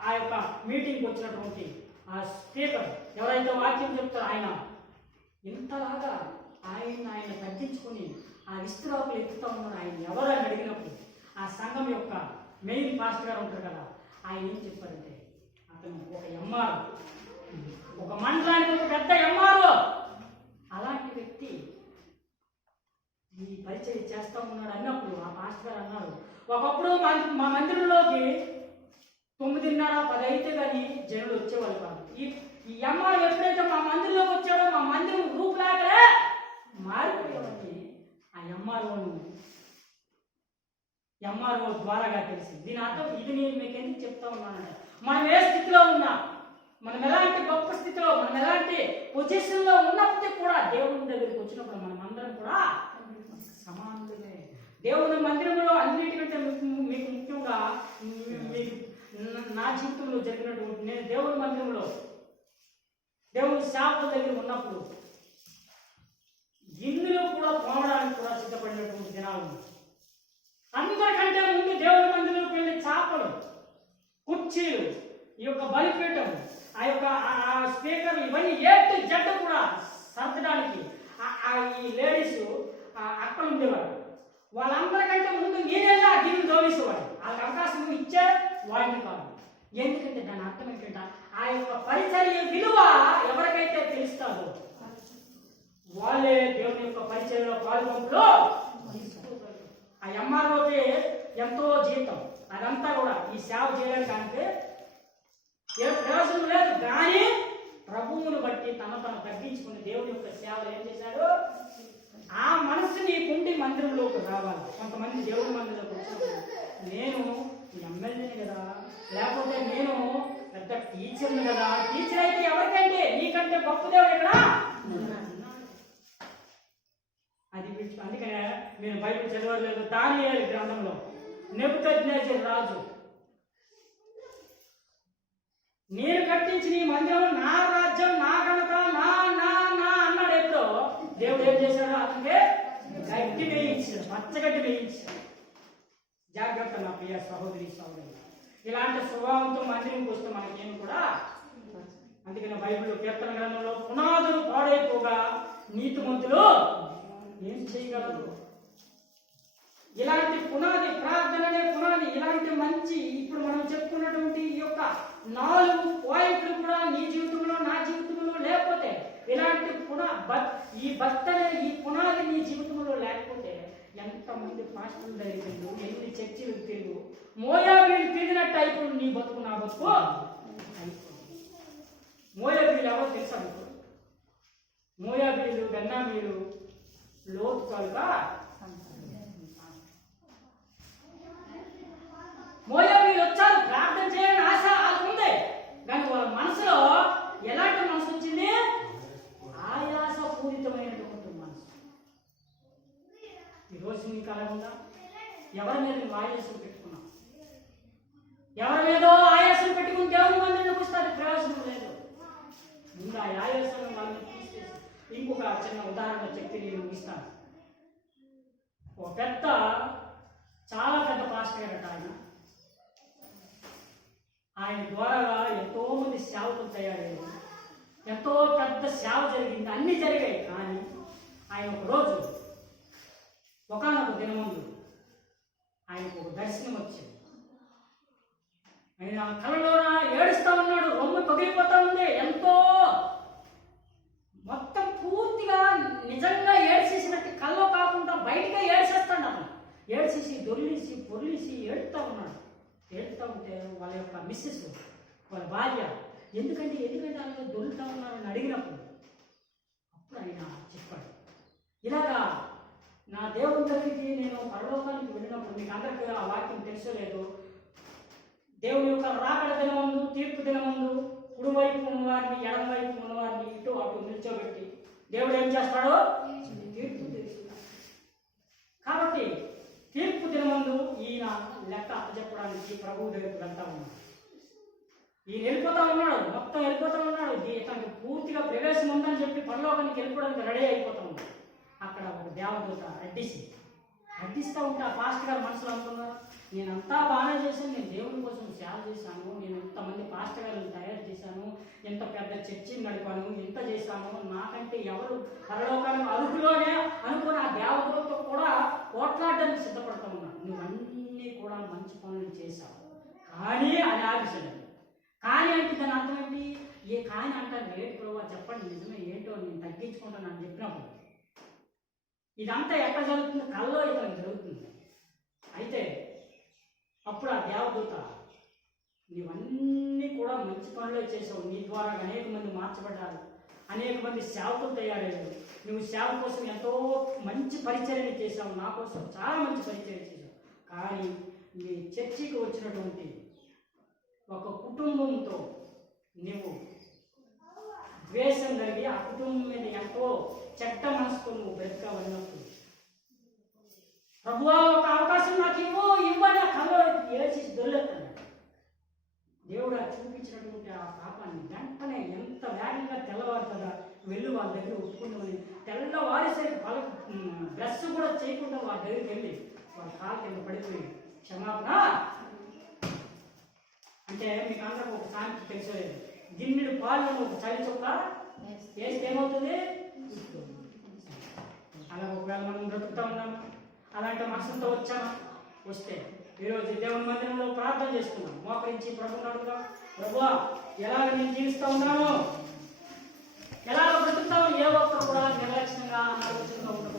ఆ యొక్క మీటింగ్కి వచ్చినటువంటి ఆ స్పీకర్ ఎవరైతే వాక్యం చెప్తారో ఆయన ఇంతలాగా ఆయన తగ్గించుకొని ఆ విస్తరాకులు ఎత్తుతూ ఉన్నాడు. ఆయన ఎవరైనా అడిగినప్పుడు ఆ సంఘం యొక్క మెయిన్ పాస్టర్ గారు ఉంటారు కదా, ఆయన ఏం చెప్పారంటే అతను ఒక ఎంఆర్, ఒక మండలానికి ఒక పెద్ద ఎంఆర్, అలాంటి వ్యక్తి ఈ పరిచయం చేస్తూ ఉన్నాడు అన్నప్పుడు ఆ మాస్టర్ గారు అన్నారు, ఒకప్పుడు మా మందిరంలోకి 9:30-10 అయితే కానీ జనులు వచ్చేవాళ్ళు కాదు. ఈ ఎంఆర్ ఎప్పుడైతే మా మందిరంలోకి వచ్చాడో మా మందిరం గ్రూప్ లాగా మారిపోయాడని ఆ ఎంఆర్ఓ ద్వారాగా తెలిసింది. దీని అర్థం ఇది నేను మీకు ఎందుకు చెప్తా ఉన్నానంటే, మనం ఏ స్థితిలో ఉన్నా, మనం ఎలాంటి గొప్ప స్థితిలో, మనం ఎలాంటి పొజిషన్లో ఉన్నప్పటికీ కూడా దేవుని దగ్గరికి వచ్చినప్పుడు మనం అందరం కూడా సమానులే. దేవుని మందిరంలో అన్నిటికంటే మీకు ముఖ్యంగా మీకు నా జీవితంలో జరిగినటువంటి, నేను దేవుని మందిరంలో దేవుని సేవకుల దగ్గర ఉన్నప్పుడు గిన్నెలో కూడా పోవడానికి కూడా సిద్ధపడినటువంటి దినాలు ఉన్నాయి. అందరికంటే ముందు దేవుని మందిరంలోకి వెళ్ళి చేపలు, కుర్చీలు, ఈ యొక్క బలిపీఠం, ఆ యొక్క స్పీకర్, ఇవన్నీ ఏటు జట్టు కూడా సర్దడానికి ఈ లేడీస్ అక్కడ ఉండేవాడు. వాళ్ళందరికంటే ముందు నేనేలా దీన్ని తోలిసేవాడు. వాళ్ళకి అవకాశం ఇచ్చే వాడిని కాదు. ఎందుకంటే దాని అర్థం ఏంటంటే ఆ యొక్క పరిచర్య విలువ ఎవరికైతే తెలుస్తారో వాళ్ళే దేవుని యొక్క పరిచర్యలో పాల్గొంటూ తీసుకోగలరు. ఆ ఎంఆర్ఓకి ఎంతో జీతం, అదంతా కూడా ఈ సేవ చేయడానికి ఏ ప్రయోజనం లేదు. కానీ ప్రభువును బట్టి తను తగ్గించుకుని దేవుని యొక్క సేవలు ఏం చేశాడు, ఆ మనసు నీకుండి మందిరంలోకి రావాలి. కొంతమంది దేవుని మందిరంలోకి వచ్చినప్పుడు నేను ఎమ్మెల్యేని కదా, లేకపోతే నేను పెద్ద టీచర్ని కదా, టీచర్ అయితే ఎవరికంటే నీకంటే గొప్ప దేవుడు ఇక్కడ అది. అందుకనే నేను బైబిల్ చదవలేదు. దానియేలు గ్రంథంలో నెబుకద్నెజరు రాజు, నేను కట్టించిన ఈ మందిరం నా రాజ్యం, నా ఘనత, నా నా నా అన్నాడు. ఎప్పుడో దేవుడు ఏం చేశాడు, అతనికి గడ్డి వేయించాడు, పచ్చగడ్డి వేయించాడు. జాగ్రత్త నా ప్రియ సహోదరి సహోదరు, ఇలాంటి స్వభావంతో మందిరంకి వస్తే మనకేమి కూడా. అందుకని బైబిల్లో కీర్తన గ్రంథంలో పునాదులు పాడైపోగా నీతిమంతులు ఏం చేయగలరు. ఇలాంటి పునాది, ప్రార్థననే పునాది. ఇలాంటి మంచి ఇప్పుడు మనం చెప్పుకున్నటువంటి ఈ యొక్క 4 పాయింట్లు కూడా నీ జీవితంలో, నా జీవితంలో లేకపోతే, ఇలాంటి ఈ భక్తనే ఈ పునాది నీ జీవితంలో లేకపోతే ఎంతమంది పాస్టర్లు జరిగిండు, ఎన్ని చర్చిలు తిరుగు, మోయాబీలు తిరిగినట్టు అయిపోయింది నీ బతుకు, నా బతుకు అయిపోయింది. మోయాబీలు ఎవరో తెలుసా మీకు? మోయాబీలు, బెన్నామీలు లోతు కలుగా మోయాబీలు వచ్చారు. ప్రార్థన చేయాలని ఆశ వాళ్ళకు ఉంది, కానీ వాళ్ళ మనసులో ఎలాంటి మనసు వచ్చింది, ఆయాసపూరితమైనటువంటి మనసు. ఈరోజు నీకు అలా ఉందా? ఎవరి మీద నువ్వు ఆయాసం పెట్టుకున్నావు? ఎవరి మీదో ఆయాసం పెట్టుకుని దేవుని మందిరానికి వస్తే అది ప్రయోజనం లేదు. ముందు ఆ ఆయాసం వాళ్ళని తీసేసి ఇంకొక చిన్న ఉదాహరణ చెప్పి నేను ముగిస్తాను. ఒక పెద్ద, చాలా పెద్ద పాస్టర్ గారట ఆయన ద్వారా ఎంతో మంది సేవకులు తయారయ్యారు, ఎంతో పెద్ద సేవ జరిగింది, అన్ని జరిగాయి. కానీ ఆయన ఒకరోజు ఒకనొక దినముందు ఆయనకు ఒక దర్శనం వచ్చింది. ఆయన కళ్ళలోన ఏడుస్తా ఉన్నాడు, రొమ్ము పగిలిపోతా ఉంది. ఎంతో మొత్తం పూర్తిగా నిజంగా ఏడ్చేసినట్టు, కల్లో కాకుండా బయటగా ఏడ్చేస్తాడు. అతను ఏడ్చేసి దొర్లిసి పొర్లిసి ఏడుస్తూ ఉన్నాడు. ఏడుస్తూ ఉంటే వాళ్ళ యొక్క మిస్సెస్, వాళ్ళ భార్య, ఎందుకంటే ఆయన దొరుకుతా ఉన్నారని అడిగినప్పుడు అప్పుడు ఆయన చెప్పాడు, ఇలాగా నా దేవుని దగ్గరికి నేను పరలోకానికి వెళ్ళినప్పుడు, మీకు అందరికీ ఆ వాక్యం తెలుసలేదు, దేవుని యొక్క రాకడ దినమందు, తీర్పు దినమందు కుడివైపు ఉన్నవారిని, ఎడమవైపు ఉన్నవారిని ఇటు అటు నిల్చోబెట్టి దేవుడు ఏం చేస్తాడో తీర్పు తీరుస్తాడు. కాబట్టి తీర్పు దినమందు ఈయన లెక్క అప్పచెప్పడానికి ప్రభువు దగ్గరికి వెళ్తా ఉన్నాడు. ఈయన వెళ్ళిపోతా ఉన్నాడు, మొత్తం వెళ్ళిపోతా ఉన్నాడు. ఇతనికి పూర్తిగా ప్రవేశం ఉందని చెప్పి పరలోకానికి వెళ్ళిపోవడానికి రెడీ అయిపోతా ఉన్నాడు. అక్కడ ఒక దేవదూత అడ్డిస్తూ ఉంటే ఆ పాస్టర్ గారు మనసులో అనుకున్నారు, నేనంతా బాగానే చేశాను, నేను దేవుని కోసం సేవ చేశాను, నేను ఇంతమంది పాస్టర్ గారిని తయారు చేశాను, ఇంత పెద్ద చర్చిని నడిపాను, ఇంత చేశాను, నాకంటే ఎవరు పరలోకానికి అరుకులోనే అనుకుని ఆ దేవదూతతో కూడా పోట్లాడడానికి సిద్ధపడతా ఉన్నాను. నువ్వన్నీ కూడా మంచి పనులు చేశావు కానీ అని ఆగిసాడు. కానీ అంటే దాని అర్థం ఏంటి? ఏ కానీ అంటారు రేటు ప్రభావ చెప్పండి నిజమే ఏంటో నేను తగ్గించుకుంటాను అని చెప్పినప్పుడు ఇదంతా ఎక్కడ జరుగుతుంది? కల్లో ఇతను జరుగుతుంది. అయితే అప్పుడు ఆ దేవదూత నీవన్నీ కూడా మంచి పనులే చేసావు, నీ ద్వారా అనేక మంది మార్చబడ్డారు, అనేక మంది సేవకులు తయారయ్యారు, నువ్వు సేవ కోసం ఎంతో మంచి పరిచర్య చేసావు, నా కోసం చాలా మంచి పరిచర్య చేసావు. కానీ మీ చర్చికి వచ్చినటువంటి ఒక కుటుంబంతో నువ్వు ద్వేషం కలిగి ఆ కుటుంబం మీద ఎంతో చెడ్డ మనసుతో నువ్వు బ్రతకావన్నప్పుడు ప్రభువా ఒక అవకాశం నాకు ఇవ్వని ఆ కల్లో ఏడ్చి దొల్లెత్తాడు. దేవుడు ఆ చూపించినటువంటి ఆ పాపాన్ని వెంటనే ఎంత వేగంగా తెల్లవారుతుందా వెళ్ళి వాళ్ళ దగ్గర ఒప్పుకుందామని తెల్లవారేసరికి వాళ్ళ బ్రష్ కూడా చేయకుండా వాళ్ళ దగ్గరికి వెళ్ళి వాళ్ళ కాళ్ళ కింద పడిపోయి క్షమాపణ అంటే మీకు అందరికి ఒక సామెత తెలిసలేదు, గిన్నెడు పాలు ఒక చలి చొక్క వేస్తే ఏమవుతుంది? అలా ఒకవేళ మనం బ్రతుకుతా ఉన్నాం, అలాంటి మనసుతో వచ్చామా? వస్తే ఈరోజు దేవుని మందిరంలో ప్రార్థన చేసుకున్నాం, మోకరించి ప్రభువుని అడుగుదాం, ప్రభువా ఎలాగ నేను జీవిస్తూ ఉన్నాను, ఎలాగ బ్రతుకుతాము? ఏ ఒక్కరు కూడా నిర్లక్ష్యంగా ఆలోచనగా ఉండదు.